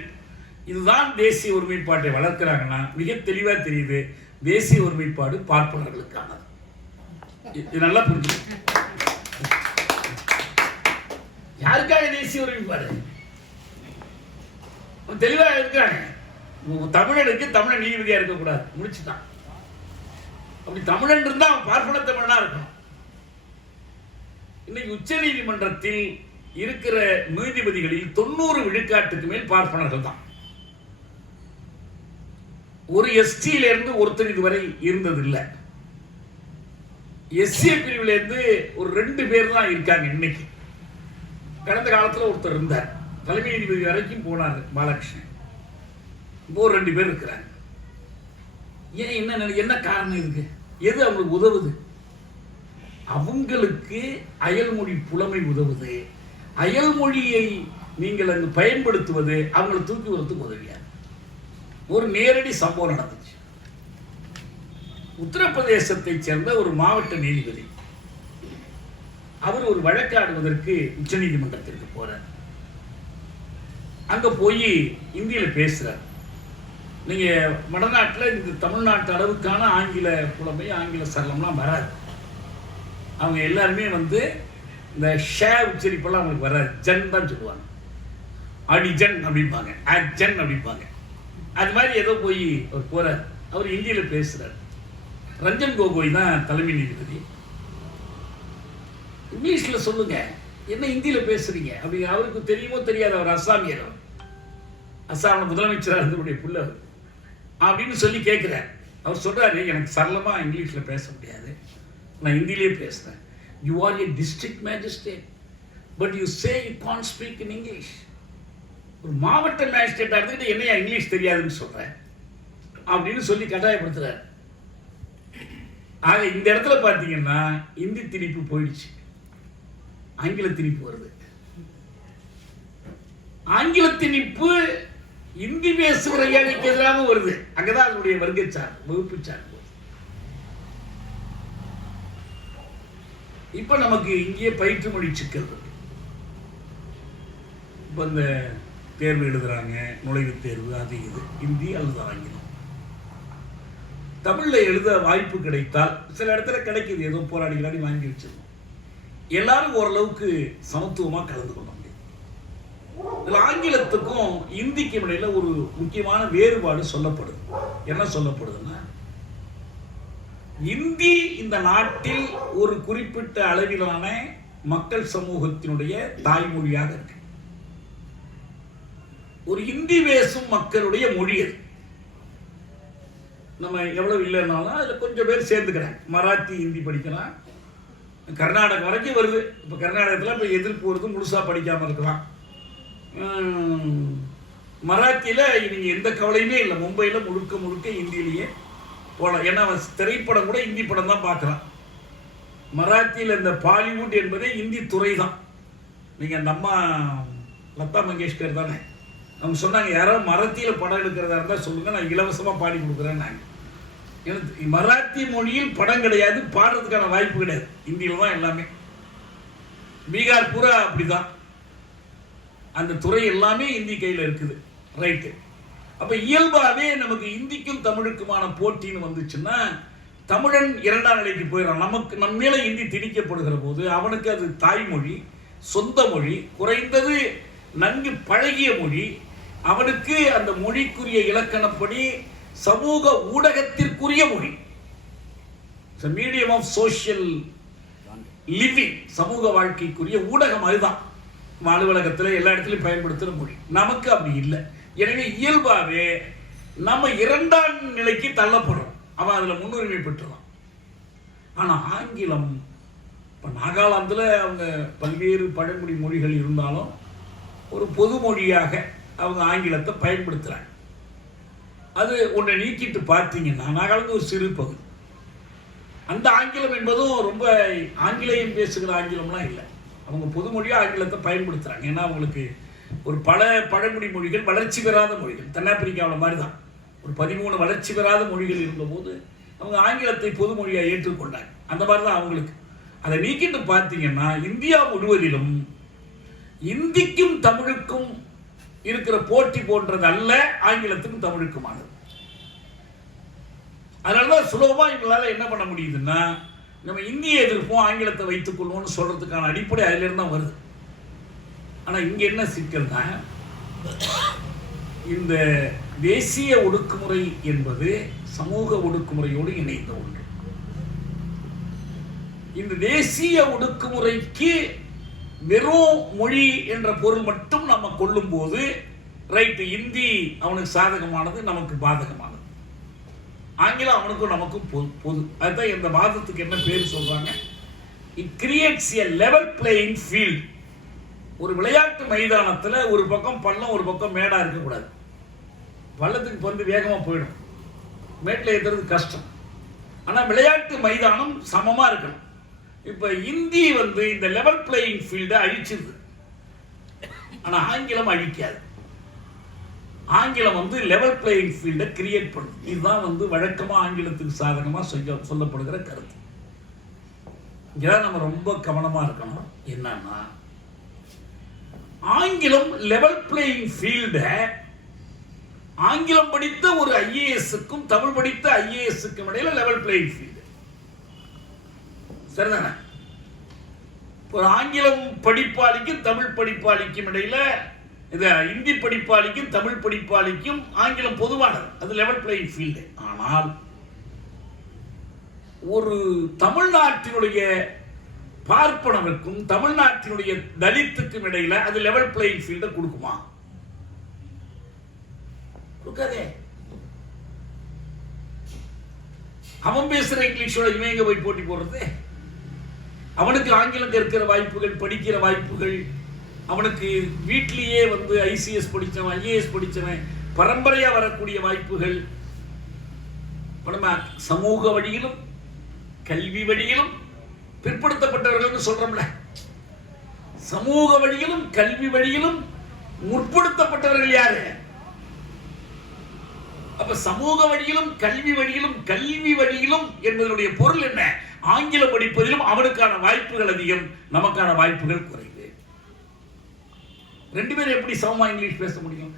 இதுதான் தேசிய ஒருமைப்பாட்டை வளர்க்கிறாங்கன்னா மிக தெளிவாக தெரியுது. தேசிய ஒருமைப்பாடு பார்ப்பனர்களுக்கானது. இது நல்லா புரிஞ்சு. யாருக்காக தேசிய ஒருமைப்பாடு? தெளிவாக இருக்கிறாங்க. தமிழனுக்கு தமிழன் நீதிபதியாக இருக்கக்கூடாது, முடிச்சுட்டான். அப்படி தமிழன் இருந்தால் அவன் பார்ப்பன தமிழனா இருக்கணும். இன்னைக்கு உச்ச நீதிமன்றத்தில் இருக்கிற நீதிபதிகளில் 90 விழுக்காட்டுக்கு மேல் பார்ப்பனர்கள் தான். ஒரு எஸ்டியில இருந்து ஒருத்தர் இதுவரை இருந்தது இல்லை. எஸ்சி பிரிவுல இருந்து ஒரு 2 பேர் தான் இருக்காங்க இன்னைக்கு. கடந்த காலத்தில் ஒருத்தர் இருந்தார், தலைமை நீதிபதி வரைக்கும் போனார், பாலகிருஷ்ணன். இப்போ 2 பேர் இருக்கிறாங்க. ஏன் என்ன காரணம் இருக்கு? எது அவங்களுக்கு உதவுது? அவங்களுக்கு அயல்மொழி புலமை உதவுது. அயல்மொழியை நீங்கள் அங்கு பயன்படுத்துவது அவங்களை தூக்கி வரத்துக்கு உதவியா? ஒரு நேரடி சம்பவம் நடந்துச்சு. உத்தரப்பிரதேசத்தை சேர்ந்த ஒரு மாவட்ட நீதிபதி, அவர் ஒரு வழக்காடுவதற்கு உச்ச நீதிமன்றத்திற்கு போறார். அங்க போய் இந்தியில பேசுறார். நீங்க வடநாட்டில் இந்த தமிழ்நாட்டு அளவுக்கான ஆங்கில புலமை, ஆங்கில சரளம்லாம் வராது. அவங்க எல்லாருமே இந்த ஷே உச்சரிப்பெல்லாம் அவங்களுக்கு வராது. ஜன் தான் சொல்லுவாங்க. அடிஜன் அப்படிம்பாங்க, ஆக்ஜன் அப்படிம்பாங்க. அது மாதிரி ஏதோ போய் அவர் போறார். அவர் இந்தியில் பேசுறார். ரஞ்சன் கோகோய் தான் தலைமை நீதிபதி. இங்கிலீஷில் சொல்லுங்க, என்ன இந்தியில் பேசுறீங்க அப்படி. அவருக்கு தெரியுமோ தெரியாது, அவர் அஸ்ஸாமியர், அஸ்ஸாமில் முதலமைச்சராக இருந்தவருடைய பிள்ளை அப்படின்னு சொல்லி கேட்குறார். அவர் சொல்றாரு, எனக்கு சரளமாக இங்கிலீஷில் பேச முடியாது, நான் ஹிந்தியிலே பேசுகிறேன். You R A district magistrate, but you say you can't speak in English. ஒரு மாவட்ட மேஜிஸ்ட்ரேட்டாக இருந்துக்கிட்டு என்னையா இங்கிலீஷ் தெரியாதுன்னு சொல்கிறேன் அப்படின்னு சொல்லி கட்டாயப்படுத்துறாரு. ஆக இந்த இடத்துல பார்த்தீங்கன்னா இந்தி திணிப்பு போயிடுச்சு, ஆங்கில திணிப்பு வருது. ஆங்கில திணிப்பு இந்தி பேசுகிற ஏழைக்கு எதிராக வருது. அங்கதான் அதனுடைய வர்க்கச்சார், வகுப்புச்சார். இப்ப நமக்கு இங்கே பயிற்று மொழி சிக்கல் இருக்கு. இப்ப இந்த தேர்வு எழுதுறாங்க, நுழைவுத் தேர்வு, அது இது இந்தி அல்லது ஆங்கிலம். தமிழ்ல எழுத வாய்ப்பு கிடைத்தால் சில இடத்துல கிடைக்குது, ஏதோ போராடி வாங்கி வச்சிருக்கோம். எல்லாரும் ஓரளவுக்கு சமத்துவமா கலந்து கொள்ள முடியும். இதில் ஆங்கிலத்துக்கும் இந்திக்கும் இடையில ஒரு முக்கியமான வேறுபாடு சொல்லப்படுது. என்ன சொல்லப்படுதுன்னா, இந்தி இந்த நாட்டில் ஒரு குறிப்பிட்ட அளவிலான மக்கள் சமூகத்தினுடைய தாய்மொழியாக இருக்கு. ஒரு இந்தி பேசும் மக்களுடைய மொழி அது. நம்ம எவ்வளவு இல்லைன்னாலும் அதில் கொஞ்சம் பேர் சேர்ந்துக்கிறாங்க. மராத்தி ஹிந்தி படிக்கலாம், கர்நாடகா வரைக்கும் வருது. இப்போ கர்நாடகத்தில் இப்போ எதிர்ப்பு வருது, முழுசாக படிக்காமல் இருக்கலாம். மராத்தியில் நீங்கள் எந்த கவலையுமே இல்லை. மும்பையில் முழுக்க ஹிந்தியிலேயே போகலாம். ஏன்னா திரைப்படம் கூட ஹிந்தி படம் தான் பார்க்கலாம். மராத்தியில் இந்த பாலிவுட் என்பதே இந்தி துறை தான். நீங்கள் அந்த அம்மா லதா மங்கேஷ்கர் தானே. அவங்க சொன்னாங்க, யாராவது மராத்தியில் படம் எடுக்கிறதா இருந்தால் சொல்லுங்கள், நான் இலவசமாக பாடி கொடுக்குறேன். நாங்கள் எனக்கு மராத்தி மொழியில் படம் கிடையாது, பாடுறதுக்கான வாய்ப்பு கிடையாது. இந்தியில் தான் எல்லாமே. பீகார் பூரா அப்படிதான், அந்த துறை எல்லாமே இந்தி கையில் இருக்குது. ரைட்டு. அப்போ இயல்பாகவே நமக்கு இந்திக்கும் தமிழுக்குமான போட்டின்னு வந்துச்சுன்னா தமிழன் இரண்டாம் நிலைக்கு போயிடறான். நமக்கு நம்ம மேலே இந்தி திணிக்கப்படுகிற போது அவனுக்கு அது தாய்மொழி, சொந்த மொழி, குறைந்தது நன்கு பழகிய மொழி. அவனுக்கு அந்த மொழிக்குரிய இலக்கணப்படி சமூக ஊடகத்திற்குரிய மொழி, மீடியம் ஆஃப் சோஷியல் லிவிங், சமூக வாழ்க்கைக்குரிய ஊடகம் அதுதான். அலுவலகத்தில் எல்லா இடத்துலையும் பயன்படுத்துகிற மொழி. நமக்கு அப்படி இல்லை. எனவே இயல்பாகவே நம்ம இரண்டாம் நிலைக்கு தள்ளப்படுறோம். அவன் அதில் முன்னுரிமை பெற்றுறான். ஆனால் ஆங்கிலம், இப்போ நாகாலாந்தில் அவங்க பல்வேறு பழங்குடி மொழிகள் இருந்தாலும் ஒரு பொது மொழியாக அவங்க ஆங்கிலத்தை பயன்படுத்துகிறாங்க. அது ஒன்றை நீக்கிட்டு பார்த்தீங்கன்னா நாகாலாந்து ஒரு சிறு பகுதி. அந்த ஆங்கிலம் என்பதும் ரொம்ப ஆங்கிலேயம் பேசுகிற ஆங்கிலம்லாம் இல்லை. அவங்க பொது மொழியாக ஆங்கிலத்தை பயன்படுத்துகிறாங்க. ஏன்னா அவங்களுக்கு ஒரு பல பழங்குடி மொழிகள் வளர்ச்சி பெறாத மொழிகள், தென்னாப்பிரிக்காவில் மாதிரி தான் ஒரு 13 வளர்ச்சி பெறாத மொழிகள் இருந்தபோது அவங்க ஆங்கிலத்தை பொது மொழியாக ஏற்றுக்கொண்டாங்க. அந்த மாதிரி தான் அவங்களுக்கு. அதை நீக்கிட்டு பார்த்தீங்கன்னா இந்தியா முழுவதிலும் இந்திக்கும் தமிழுக்கும் இருக்கிற போட்டி போன்றது அல்ல ஆங்கிலத்துக்கும் தமிழுக்குமானது. அதனாலதான் சுலபமாக எங்களால் என்ன பண்ண முடியுதுன்னா, நம்ம இந்தியை எதிர்ப்போம், ஆங்கிலத்தை வைத்துக் கொள்வோம்னு சொல்றதுக்கான அடிப்படை அதிலிருந்து தான் வருது. ஆனால் இங்கே என்ன சிக்கல்னா, இந்த தேசிய ஒடுக்குமுறை என்பது சமூக ஒடுக்குமுறையோடு இணைந்த ஒன்று. இந்த தேசிய ஒடுக்குமுறைக்கு வெறும் மொழி என்ற பொருள் மட்டும் நம்ம கொள்ளும் போது ரைட்டு, இந்தி அவனுக்கு சாதகமானது, நமக்கு பாதகமானது. ஆங்கிலம் அவனுக்கும் நமக்கும் பொது. அதுதான் இந்த வாதத்துக்கு என்ன பேர் சொல்றாங்க, it creates a level playing field. ஒரு விளையாட்டு மைதானத்தில் ஒரு பக்கம் பள்ளம் ஒரு பக்கம் மேடாக இருக்கக்கூடாது. பள்ளத்துக்கு வந்து வேகமாக போயிடும், மேட்டில் ஏற்றுறது கஷ்டம். ஆனால் விளையாட்டு மைதானம் சமமாக இருக்கணும். இப்போ இந்தி வந்து இந்த லெவல் பிளேயிங் ஃபீல்டை அழிச்சிருது. ஆனால் ஆங்கிலம் அழிக்காது. ஆங்கிலம் வந்து லெவல் பிளேயிங் ஃபீல்டை கிரியேட் பண்ணுது. இதுதான் வந்து வழக்கமாக ஆங்கிலத்துக்கு சாதகமாக சொல்லப்படுகிற கருத்து. இங்கேதான் நம்ம ரொம்ப கவனமாக இருக்கணும். என்னன்னா, ஆங்கிலம் லெவல் பிளேயிங் ஃபீல்டை ஆங்கிலம் படித்த ஒரு ஐஏஎஸ்க்கும் தமிழ் படித்த ஐஏஎஸ்க்கும் இடையில லெவல் பிளேயிங் ஃபீல்டு சரிதானே? ஒரு ஆங்கிலம் படிப்பாளிக்கும் தமிழ் படிப்பாளிக்கும் இடையில, இது இந்தி படிப்பாளிக்கும் தமிழ் படிப்பாளிக்கும் ஆங்கிலம் பொதுவானது, அது லெவல் பிளேயிங் ஃபீல்டு. ஆனால் ஒரு தமிழ்நாட்டினுடைய பார்ப்பனருக்கும் தமிழ்நாட்டினுடைய தலித்துக்கும் இடையில அது லெவல் பிளேயிங் ஃபீல்டை கொடுக்குமா? கொடுக்காதே. அவன் பேசுற இங்கிலீஷோட இவன் எங்க போய் போட்டி போடுறது? அவனுக்கு ஆங்கிலம் கற்கிற வாய்ப்புகள், படிக்கிற வாய்ப்புகள், அவனுக்கு வீட்டிலேயே வந்து ஐசிஎஸ் படித்தவன், ஐஏஎஸ் படித்தவன், பரம்பரையா வரக்கூடிய வாய்ப்புகள். நம்ம சமூக வழியிலும் கல்வி வழியிலும் பிற்படுத்தப்பட்டவர்கள் சொல்றோம்ல, சமூக வழியிலும் கல்வி வழியிலும் முற்படுத்தப்பட்டவர்கள் யாரு? அப்ப சமூக வழியிலும் கல்வி வழியிலும், கல்வி வழியிலும் என்பதனுடைய பொருள் என்ன? ஆங்கிலம் படிப்பதிலும் அவனுக்கான வாய்ப்புகள் அதிகம், நமக்கான வாய்ப்புகள் குறைவு. ரெண்டு பேரும் எப்படி சமமா இங்கிலீஷ் பேச முடியும்?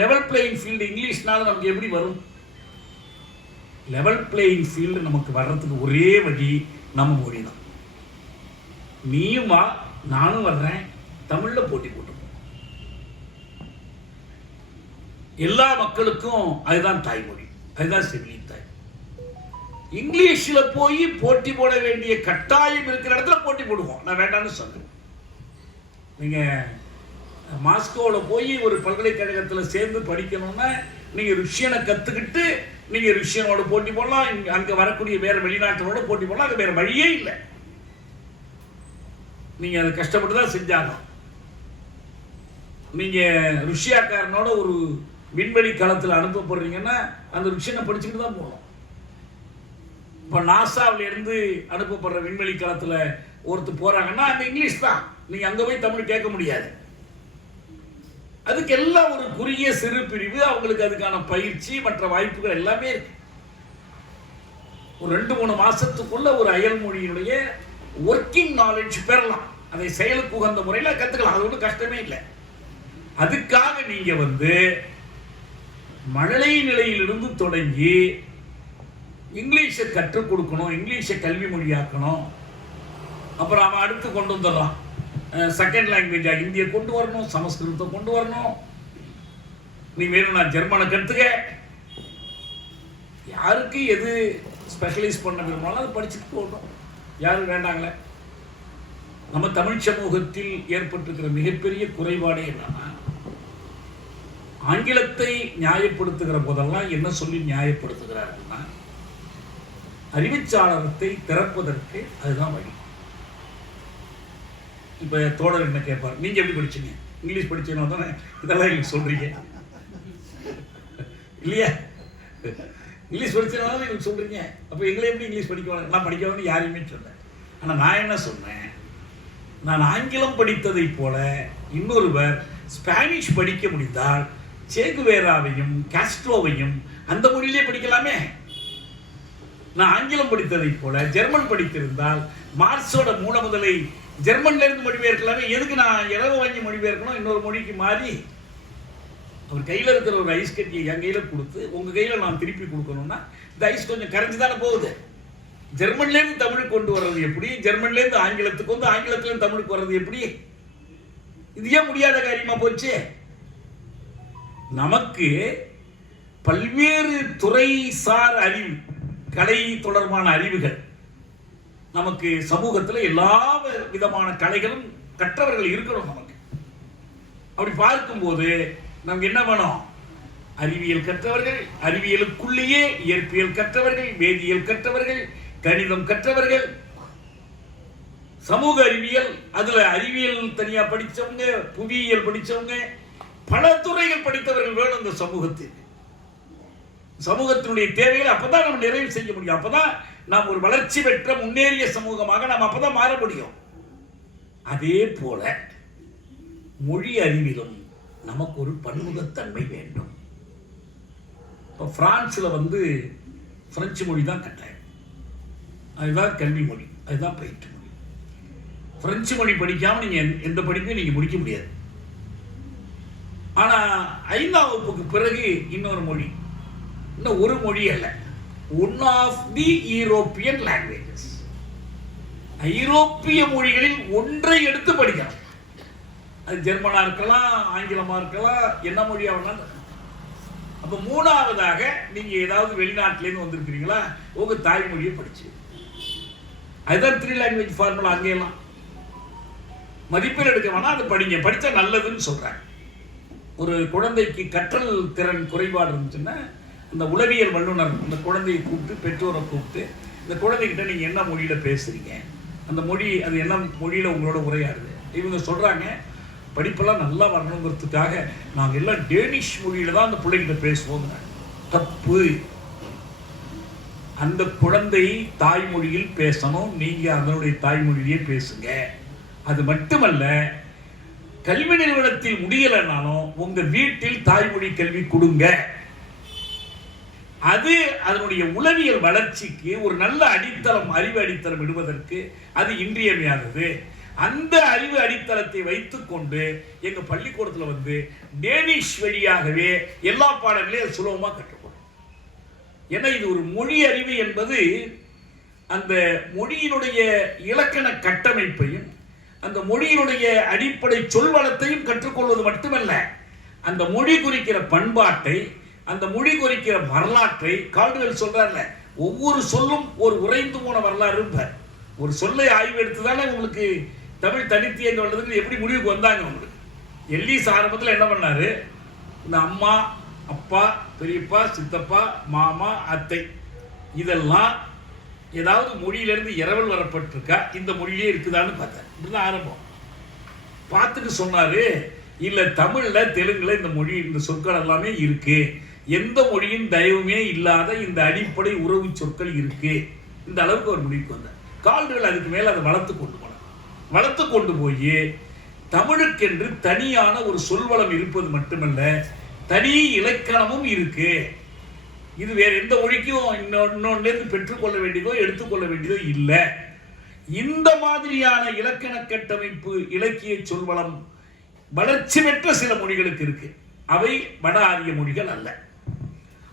லெவல் பிளேயிங் ஃபீல்டு இங்கிலீஷ்னால நமக்கு எப்படி வரும்? லெவல் பிளேயிங் ஃபீல்டு நமக்கு வர்றதுக்கு ஒரே வழி நம்ம மொழி தான். நீயும் வா, நானும் வர்றேன், தமிழ்ல போட்டி போட்டு எல்லா மக்களுக்கும் அதுதான் தாய்மொழி, அதுதான் செவிலி தாய். இங்கிலீஷில் போய் போட்டி போட வேண்டிய கட்டாயம் இருக்கிற இடத்துல போட்டி போடுவோம். நான் வேண்டாம்னு சொல்றேன். நீங்க மாஸ்கோவில் போய் ஒரு பல்கலைக்கழகத்தில் சேர்ந்து படிக்கணும்னா நீங்க ருஷ்யனை கத்துக்கிட்டு நீங்க ருஷ்யனோட போட்டி போடலாம், அங்க வரக்கூடிய வேற வெளிநாட்டோட போட்டி போடலாம். அது வேற வழியே இல்லை. நீங்க அதை கஷ்டப்பட்டு தான் செஞ்சாங்க. நீங்க ருஷ்யாக்காரனோட ஒரு விண்வெளி களத்தில் அனுப்பப்படுறீங்கன்னா அந்த ருஷ்யனை படிச்சுட்டு தான் போகணும். இப்போ நாசாவில இருந்து அனுப்பப்படுற விண்வெளி களத்தில் ஒருத்தர் போறாங்கன்னா அந்த இங்கிலீஷ் தான். நீங்க அங்க போய் தமிழ் கேட்க முடியாது. அதுக்கு எல்லாம் ஒரு குறுகிய சிறு பிரிவு, அவங்களுக்கு அதுக்கான பயிற்சி மற்ற வாய்ப்புகள் எல்லாமே இருக்கு. ஒரு 2-3 மாசத்துக்குள்ள ஒரு அயல் மொழியினுடைய ஒர்க்கிங் நாலேஜ் பெறலாம். அதை செயலுக்கு உகந்த முறையில் கத்துக்கலாம். அது ஒன்றும் கஷ்டமே இல்லை. அதுக்காக நீங்க மழலை நிலையிலிருந்து தொடங்கி இங்கிலீஷை கற்றுக் கொடுக்கணும், இங்கிலீஷை கல்வி மொழியாக்கணும். அப்புறம் அவன் அடுத்து கொண்டு வந்துடுறான், செகண்ட் லாங்குவேஜா ஹிந்தியை கொண்டு வரணும், சமஸ்கிருதத்தை கொண்டு வரணும். நீ வேணும் நான் ஜெர்மனை கற்றுக்க. யாருக்கு எது ஸ்பெஷலைஸ் பண்ண விரும்பினாலும் அது படிச்சுட்டு போகணும். யாரும் வேண்டாங்களே. நம்ம தமிழ் சமூகத்தில் ஏற்பட்டிருக்கிற மிகப்பெரிய குறைபாடே என்னன்னா, ஆங்கிலத்தை நியாயப்படுத்துகிற போதெல்லாம் என்ன சொல்லி நியாயப்படுத்துகிறார்கள்னா, அறிவுச்சாளரத்தை திறப்பதற்கு அதுதான் வழி. இப்போ தோழர் என்ன கேட்பார், நீங்க எப்படி படிச்சீங்க? இங்கிலீஷ் படிச்சீங்கன்னா தானே இதெல்லாம் எங்களுக்கு சொல்றீங்க இல்லையா? இங்கிலீஷ் படிச்சதுனால எங்களுக்கு சொல்றீங்க. அப்போ எங்களை எப்படி இங்கிலீஷ் படிக்க? நான் படிக்கணும்னு யாரையுமே சொன்னேன். ஆனால் நான் என்ன சொன்னேன், நான் ஆங்கிலம் படித்ததை போல இன்னொருவர் ஸ்பானிஷ் படிக்க முடிந்தால் சேகுவேராவையும் காஸ்ட்ரோவையும் அந்த மொழியிலே படிக்கலாமே. நான் ஆங்கிலம் படித்ததை போல ஜெர்மன் படித்திருந்தால் மார்க்ஸோட மூல முதலை ஜெர்மன்ல இருந்து மொழிபெயர்க்கலாமே. எதுக்கு நான் இரவு வாங்கி மொழிபெயர்க்கணும் இன்னொரு மொழிக்கு மாறி? அவர் கையில் இருக்கிற ஒரு ஐஸ் கட்டியை என் கையில் கொடுத்து உங்கள் கையில் நான் திருப்பி கொடுக்கணும்னா இந்த ஐஸ் கொஞ்சம் கரைஞ்சி தானே போகுது. ஜெர்மன்லேருந்து தமிழுக்கு கொண்டு வர்றது எப்படி? ஜெர்மன்லேருந்து ஆங்கிலத்துக்கு வந்து ஆங்கிலத்துலேருந்து தமிழுக்கு வர்றது எப்படி? இது ஏன் முடியாத காரியமா போச்சு? நமக்கு பல்வேறு துறைசார் அறிவு, கலை தொடர்பான அறிவுகள், நமக்கு சமூகத்தில் எல்லா விதமான கலைகளும் கற்றவர்கள் இருக்கணும். நமக்கு அப்படி பார்க்கும்போது நமக்கு என்ன வேணும்? அறிவியல் கற்றவர்கள், அறிவியலுக்குள்ளேயே இயற்பியல் கற்றவர்கள், வேதியியல் கற்றவர்கள், கணிதம் கற்றவர்கள், சமூக அறிவியல், அதுல அறிவியல் தனியா படிச்சவங்க, புவியியல் படிச்சவங்க, பல துறைகள் படித்தவர்கள் வேணும் இந்த சமூகத்துக்கு. சமூகத்தினுடைய தேவைகளை அப்பதான் நம்ம நிறைவு செய்ய முடியும். அப்பதான் நாம் ஒரு வளர்ச்சி பெற்ற முன்னேறிய சமூகமாக நாம் அப்பதான் மாற முடியும். அதே போல மொழி அறிவிலும் நமக்கு ஒரு பன்முகத்தன்மை வேண்டும். இப்போ பிரான்ஸ்ல பிரெஞ்சு மொழி தான் கட்டாயம், அதுதான் கல்வி மொழி, அதுதான் பயிற்று மொழி. பிரெஞ்சு மொழி படிக்காம நீங்க எந்த படிப்பையும் நீங்க முடிக்க முடியாது. ஆனா 5ஆம் வகுப்புக்கு பிறகு இன்னொரு மொழி, இன்னும் ஒரு மொழி அல்ல, one of the European languages, ஐரோப்பிய மொழிகளில் ஒன்றை எடுத்து படிக்கலாம். அது ஜெர்மனா இருக்கலாம், ஆங்கிலமா இருக்கலாம், என்ன மொழியா வேணாலும். அப்ப 3ஆவதாக நீங்க ஏதாவது வெளிநாட்டிலேருந்து வந்திருக்கிறீங்களா, உங்க தாய்மொழியை படிச்சு, அதுதான் 3 லாங்குவேஜ் ஃபார்முலா. அங்கெல்லாம் மதிப்பெண் எடுக்க வேணா, அது படிங்க, படிச்சா நல்லதுன்னு சொல்றாங்க. ஒரு குழந்தைக்கு கற்றல் திறன் குறைபாடு இருந்துச்சுன்னா அந்த உளவியல் வல்லுநர் அந்த குழந்தையை கூப்பிட்டு, பெற்றோரை கூப்பிட்டு, இந்த குழந்தைகிட்ட நீங்க என்ன மொழியில பேசுறீங்க, அந்த மொழி அது என்ன மொழியில உங்களோட உரையாடுது. இவங்க சொல்றாங்க படிப்பெல்லாம் நல்லா வரணுங்கிறதுக்காக நாங்கள் எல்லாம் டேனிஷ் மொழியில தான் அந்த பிள்ளைகிட்ட பேசுவோம். தப்பு. அந்த குழந்தை தாய்மொழியில் பேசணும், நீங்க அதனுடைய தாய்மொழியிலேயே பேசுங்க. அது மட்டுமல்ல, கல்வி நிறுவனத்தில் முடியலைனாலும் உங்க வீட்டில் தாய்மொழி கல்வி கொடுங்க. அது அதனுடைய உளவியல் வளர்ச்சிக்கு ஒரு நல்ல அடித்தளம், அறிவு அடித்தளம் விடுவதற்கு அது இன்றியமையாதது. அந்த அறிவு அடித்தளத்தை வைத்துக்கொண்டு எங்க பள்ளிக்கூடத்தில் டேனிஷ் வழியாகவே எல்லா பாடங்களையும் சுலபமாக கற்றுக்கொள்ளும். ஏன்னா இது ஒரு மொழி அறிவு என்பது அந்த மொழியினுடைய இலக்கண கட்டமைப்பையும் அந்த மொழியினுடைய அடிப்படை சொல்வளத்தையும் கற்றுக்கொள்வது மட்டுமல்ல, அந்த மொழி குறிக்கிற பண்பாட்டை, அந்த மொழி குறிக்கிற வரலாற்றை. கால்டுவெல் சொல்றாருல, ஒவ்வொரு சொல்லும் ஒரு உறைந்து போன வரலாறு. ஒரு சொல்லை ஆய்வு எடுத்து தானே உங்களுக்கு தமிழ் தனித்து எங்க வந்ததுக்கு எப்படி முடிவுக்கு வந்தாங்க. உங்களுக்கு எல்லிஸ் ஆரம்பத்தில் என்ன பண்ணாரு, இந்த அம்மா, அப்பா, பெரியப்பா, சித்தப்பா, மாமா, அத்தை, இதெல்லாம் ஏதாவது மொழியிலிருந்து இரவல் வரப்பட்டிருக்கா, இந்த மொழியிலே இருக்குதான்னு பார்த்தார். இப்படிதான் ஆரம்பம். பார்த்துட்டு சொன்னாரு, இல்ல தமிழ்ல தெலுங்குல இந்த மொழி, இந்த சொற்கள் எல்லாமே இருக்கு, எந்த மொழியின் தயவுமே இல்லாத இந்த அடிப்படை உறவு சொற்கள் இருக்கு. இந்த அளவுக்கு ஒரு முடிவுக்கு வந்தார். கால்டுவெல் அதுக்கு மேல அதை வளர்த்து கொண்டு போனார். வளர்த்து கொண்டு போய் தமிழுக்கென்று தனியான ஒரு சொல்வளம் இருப்பது மட்டுமல்ல, தனி இலக்கணமும் இருக்கு. இது வேற எந்த மொழிக்கும் இன்னொன்னிலிருந்து பெற்றுக்கொள்ள வேண்டியதோ எடுத்துக்கொள்ள வேண்டியதோ இல்லை. இந்த மாதிரியான இலக்கண கட்டமைப்பு, இலக்கிய சொல்வளம் வளர்ச்சி பெற்ற சில மொழிகளுக்கு இருக்கு. அவை வட ஆரிய மொழிகள் அல்ல.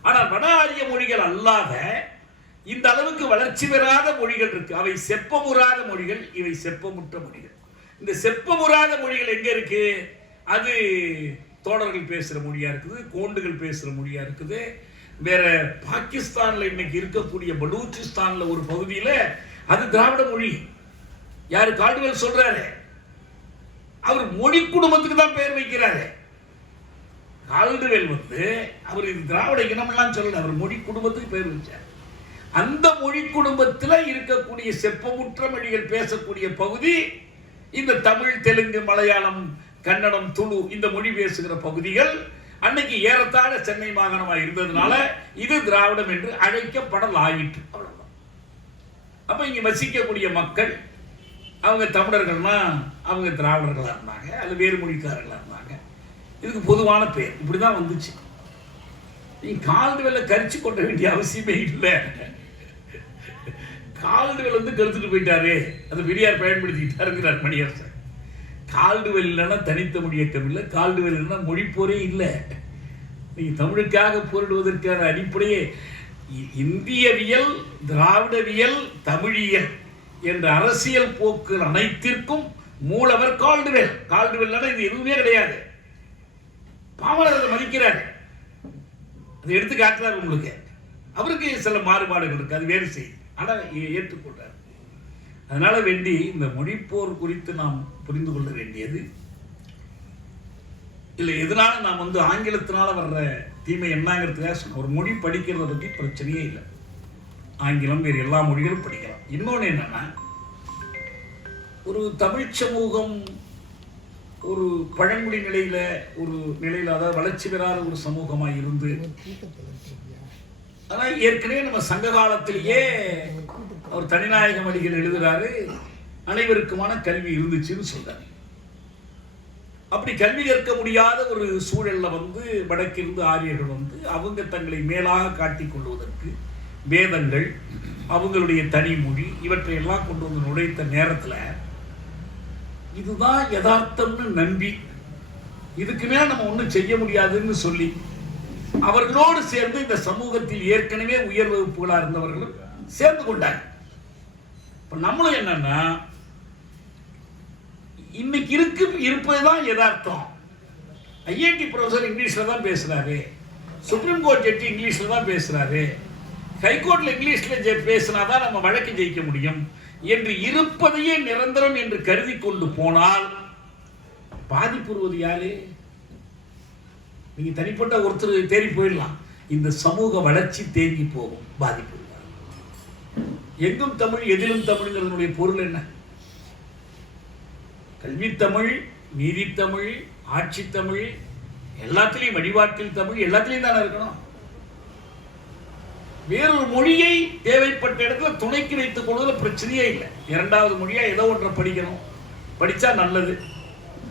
ஆனால் வட ஆரிய மொழிகள் அல்லாத இந்த அளவுக்கு வளர்ச்சி பெறாத மொழிகள் இருக்கு. அவை செப்பமுறாத மொழிகள், இவை செப்பமுற்ற மொழிகள். இந்த செப்பமுறாத மொழிகள் எங்க இருக்கு? அது தோடர்கள் பேசுற மொழியா இருக்குது, கோண்டுகள் பேசுற மொழியா இருக்குது. வேற பாகிஸ்தான்ல இன்னைக்கு இருக்கக்கூடிய பலூச்சிஸ்தான்ல ஒரு பகுதியில அது திராவிட மொழி. யாரு? கால்டுவெல் சொல்றாரு. அவர் மொழி குடும்பத்துக்கு தான் பெயர் வைக்கிறாரு. கால்டுவெல் அவர் இது திராவிட இனமெல்லாம் சொல்லல, அவர் மொழி குடும்பத்துக்கு பெயர் வச்சார். அந்த மொழி குடும்பத்தில் இருக்கக்கூடிய செப்பமுற்ற மொழிகள் பேசக்கூடிய பகுதி இந்த தமிழ், தெலுங்கு, மலையாளம், கன்னடம், துளு இந்த மொழி பேசுகிற பகுதிகள் அன்னைக்கு ஏறத்தாழ சென்னை மாகாணமாக இருந்ததுனால இது திராவிடம் என்று அழைக்கப்படலாயிற்று. அவ்வளவுதான். அப்ப இங்க வசிக்கக்கூடிய மக்கள் அவங்க தமிழர்கள்னா அவங்க திராவிடர்களா இருந்தாங்க, அல்ல வேறு மொழிக்காரர்களா இருந்தாங்க. இதுக்கு பொதுவான பெயர் இப்படிதான் வந்துச்சு. நீங்க கால்டுவெல்ல கரிச்சு கொண்ட வேண்டிய அவசியமே இல்லை. கால்டுவெல் கருத்துட்டு போயிட்டாரு, அது பெரியார் பயன்படுத்திக்கிட்டாருங்கிறார் மணியரசன். கால்டுவெல் இல்லைன்னா தனித்த மொழி இயக்கம் இல்லை, கால்டுவெல் இல்லைன்னா மொழிப்போரே இல்லை. நீங்க தமிழுக்காக போரிடுவதற்கான அடிப்படையே இந்தியவியல், திராவிடவியல், தமிழியல் என்ற அரசியல் போக்கு அனைத்திற்கும் மூலவர் கால்டுவெல். கால்டுவெல் இது எதுவுமே கிடையாது. பாவலர் அதை மதிக்கிறார், அதை எடுத்து காட்டுறார் உங்களுக்கு. அவருக்கு சில மாறுபாடுகள் இருக்கு, அது வேறு செய்தி, ஆனால் ஏற்றுக்கொள்றார். அதனால வேண்டி இந்த மொழிப்போர் குறித்து நாம் புரிந்து கொள்ள வேண்டியது இல்லை. எதனால நாம் ஆங்கிலத்தினால வர்ற தீமை என்னங்கிறதுக்காக சொன்ன, ஒரு மொழி படிக்கிறத பற்றி பிரச்சனையே இல்லை. ஆங்கிலம் வேறு எல்லா மொழிகளும் படிக்கலாம். இன்னொன்று என்னன்னா, ஒரு தமிழ் சமூகம் ஒரு பழங்குடி நிலையில அதாவது வளர்ச்சி பெறாத ஒரு சமூகமாக இருந்து, ஆனால் ஏற்கனவே நம்ம சங்க காலத்திலேயே அவர் தனிநாயகம் அடிகள் எழுதுறாரு, அனைவருக்குமான கல்வி இருந்துச்சுன்னு சொல்றாரு. அப்படி கல்வி கற்க முடியாத ஒரு சூழல்ல வடக்கிருந்து ஆரியர்கள் அவங்க தங்களை மேலாக காட்டிக் கொள்வதற்கு வேதங்கள், அவங்களுடைய தனி மொழி இவற்றையெல்லாம் கொண்டு நுழைத்த நேரத்தில் இதுதான் யதார்த்தம்னு நம்பி, இதுக்கு மேல நம்ம ஒன்றும் செய்ய முடியாதுன்னு சொல்லி அவர்களோடு சேர்ந்து இந்த சமூகத்தில் ஏற்கனவே உயர் வகுப்புகளாக இருந்தவர்களும் சேர்ந்து கொண்டாங்க. இப்ப நம்மளும் என்னன்னா, இன்னைக்கு இருப்பதுதான் யதார்த்தம். ஐஐடி ப்ரொஃபசர் இங்கிலீஷ்ல தான் பேசுறாரு, சுப்ரீம் கோர்ட் ஜட்ஜி இங்கிலீஷ்ல தான் பேசுறாரு, ஹைகோர்ட்ல இங்கிலீஷ்ல பேசினாதான் நம்ம வழக்கு ஜெயிக்க முடியும் என்று இருப்பதையே நிரந்தரம் என்று கருதி கொண்டு போனால் பாதிப்புறுவது யாரு? நீங்க தனிப்பட்ட ஒருத்தர் தேடி போயிடலாம், இந்த சமூக வளர்ச்சி தேங்கி போகும், பாதிப்பு. எங்கும் தமிழ் எதிலும் தமிழ்ங்கிறதுடைய பொருள் என்ன? கல்வி தமிழ், நீதி தமிழ், ஆட்சி தமிழ், எல்லாத்திலையும் வழிபாட்டில் தமிழ், எல்லாத்திலையும் தானே இருக்கணும். வேறொரு மொழியை தேவைப்பட்ட இடத்துல துணைக்கு வைத்துக் கொள்வதில் பிரச்சனையே இல்லை. இரண்டாவது மொழியா ஏதோ ஒன்றை படிக்கணும், படிச்சா நல்லது.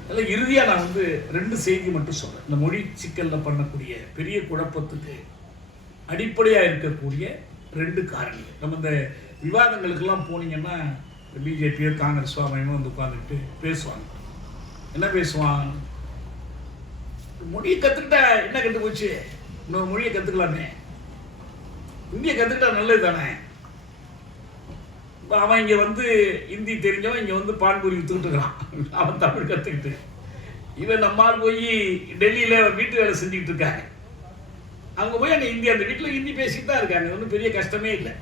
அதில் இறுதியா நான் 2 செய்தி மட்டும் சொல்றேன். இந்த மொழி சிக்கல்ல பண்ணக்கூடிய பெரிய குழப்பத்துக்கு அடிப்படையா இருக்கக்கூடிய 2 காரணிகள். நம்ம இந்த விவாதங்களுக்கெல்லாம் போனீங்கன்னா பிஜேபியோ காங்கிரஸ் உட்காந்துட்டு பேசுவாங்க. என்ன பேசுவாங்க? மொழியை கத்துக்கிட்டா என்ன கண்டு போச்சு, இன்னொரு மொழியை கத்துக்கலாமே, இந்திய கத்துக்கிட்டா நல்லது தானே. அவன் இங்க ஹிந்தி தெரிஞ்சவன் இங்க பான்பூரி வித்துக்கிட்டு இருக்கான், அவன் தமிழ் கத்துக்கிட்டு. இவன் நம்மால் போய் டெல்லியில வீட்டு வேலை செஞ்சுக்கிட்டு இருக்காங்க, அங்க போய் அங்க ஹிந்தி, அந்த வீட்டுல ஹிந்தி பேசிட்டு தான் இருக்காங்க. ஒன்றும் பெரிய கஷ்டமே இல்லை,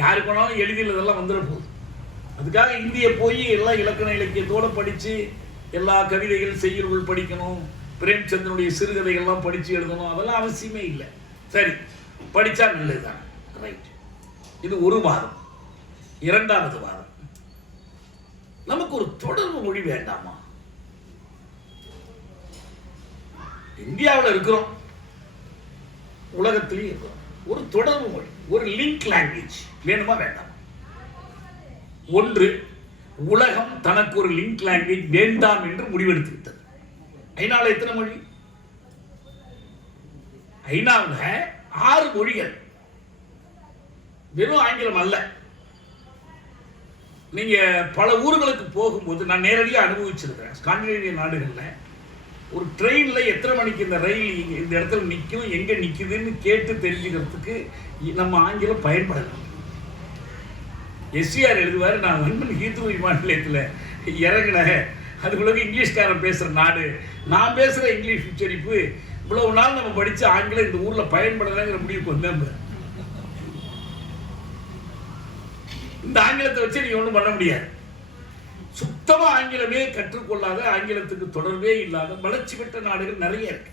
யாரு போனாலும் எளிதில் இதெல்லாம் வந்துட போகுது. அதுக்காக இந்தியை போய் எல்லாம் இலக்கண இலக்கியத்தோடு படித்து எல்லா கவிதைகள் செய்யுள்கள் படிக்கணும், பிரேம்சந்திரனுடைய சிறுகதைகள்லாம் படித்து எழுதணும், அதெல்லாம் அவசியமே இல்லை. சரி, படித்தா நல்லது தான், ரைட். இது ஒரு வாதம். இரண்டாவது வாதம், நமக்கு ஒரு தொடர்பு மொழி வேண்டாமா? இந்தியாவில் இருக்கிறோம், உலகத்திலையும் இருக்கிறோம், ஒரு தொடர்பு மொழி, ஒரு லிங்க் லாங்குவேஜ் வேணுமா வேண்டாமா? ஒன்று உலகம் தனக்கு ஒரு லிங்க் லாங்குவேஜ் வேண்டாம் என்று முடிவெடுத்து விட்டது. ஐநாவில் எத்தனை மொழி? ஐநாவில் 6 மொழிகள், வெறும் ஆங்கிலம் அல்ல. நீங்க பல ஊர்களுக்கு போகும்போது நான் நேரடியாக அனுபவிச்சிருக்கிறேன். ஸ்காண்டினேவிய நாடுகளில் ஒரு ட்ரெயினில் எத்தனை மணிக்கு இந்த ரயில் இந்த இடத்துல நிற்கும், எங்கே நிற்குதுன்னு கேட்டு தெரிஞ்சுக்கிறதுக்கு நம்ம ஆங்கிலம் பயன்படலாம். எஸ்சிஆர் எழுதுவார், நான் லண்டன் ஹீத்ரோ விமான நிலையத்தில் இறங்கினேன், அதுக்குள்ள இங்கிலீஷ்காரன் பேசுகிற நாடு, நான் பேசுகிற இங்கிலீஷ் உச்சரிப்பு இவ்வளவு நாள் நம்ம படித்த ஆங்கிலம் இந்த ஊரில் பயன்படலைங்கிற முடிவுக்கு வந்தேன். இந்த ஆங்கிலத்தை வச்சு நீங்க ஒன்றும் பண்ண முடியாது. சுத்தமாக ஆங்கிலமே கற்றுக்கொள்ளாத, ஆங்கிலத்துக்கு தொடர்பே இல்லாத வளர்ச்சி பெற்ற நாடுகள் நிறைய இருக்கு.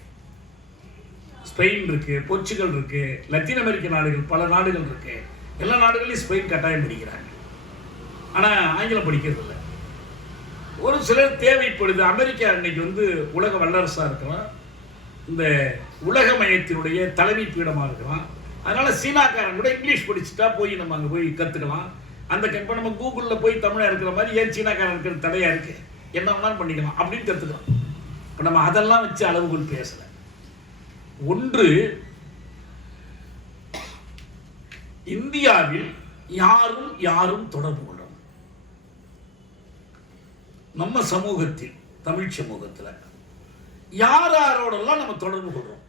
ஸ்பெயின் இருக்கு, போர்ச்சுகல் இருக்கு, லத்தீன் அமெரிக்க நாடுகள் பல நாடுகள் இருக்கு. எல்லா நாடுகளையும் ஸ்பெயின் கட்டாயம் படிக்கிறாங்க, ஆனால் ஆங்கிலம் படிக்கிறது இல்லை. ஒரு சிலர் தேவைப்படுது. அமெரிக்கா இன்னைக்கு உலக வல்லரசாக இருக்கலாம், இந்த உலக மையத்தினுடைய தலைமை பீடமாக இருக்கலாம். அதனால சீனாக்காரன் கூட இங்கிலீஷ் படிச்சுட்டா போய் நம்ம அங்கே போய் கற்றுக்கலாம். அந்த இப்போ நம்ம கூகுளில் போய் தமிழாக இருக்கிற மாதிரி ஏன் சீனாக்காரன் இருக்கிற தடையாக இருக்கு, என்ன வேணாலும் பண்ணிக்கலாம் அப்படின்னு கற்றுக்கலாம். இப்போ நம்ம அதெல்லாம் வச்சு அளவுகள் பேசலை. ஒன்று, இந்தியாவில் யாரும் யாரும் தொடர்பு கொள்ளணும். நம்ம சமூகத்தில், தமிழ் சமூகத்தில் யாரோடெல்லாம் நம்ம தொடர்பு கொள்றோம்.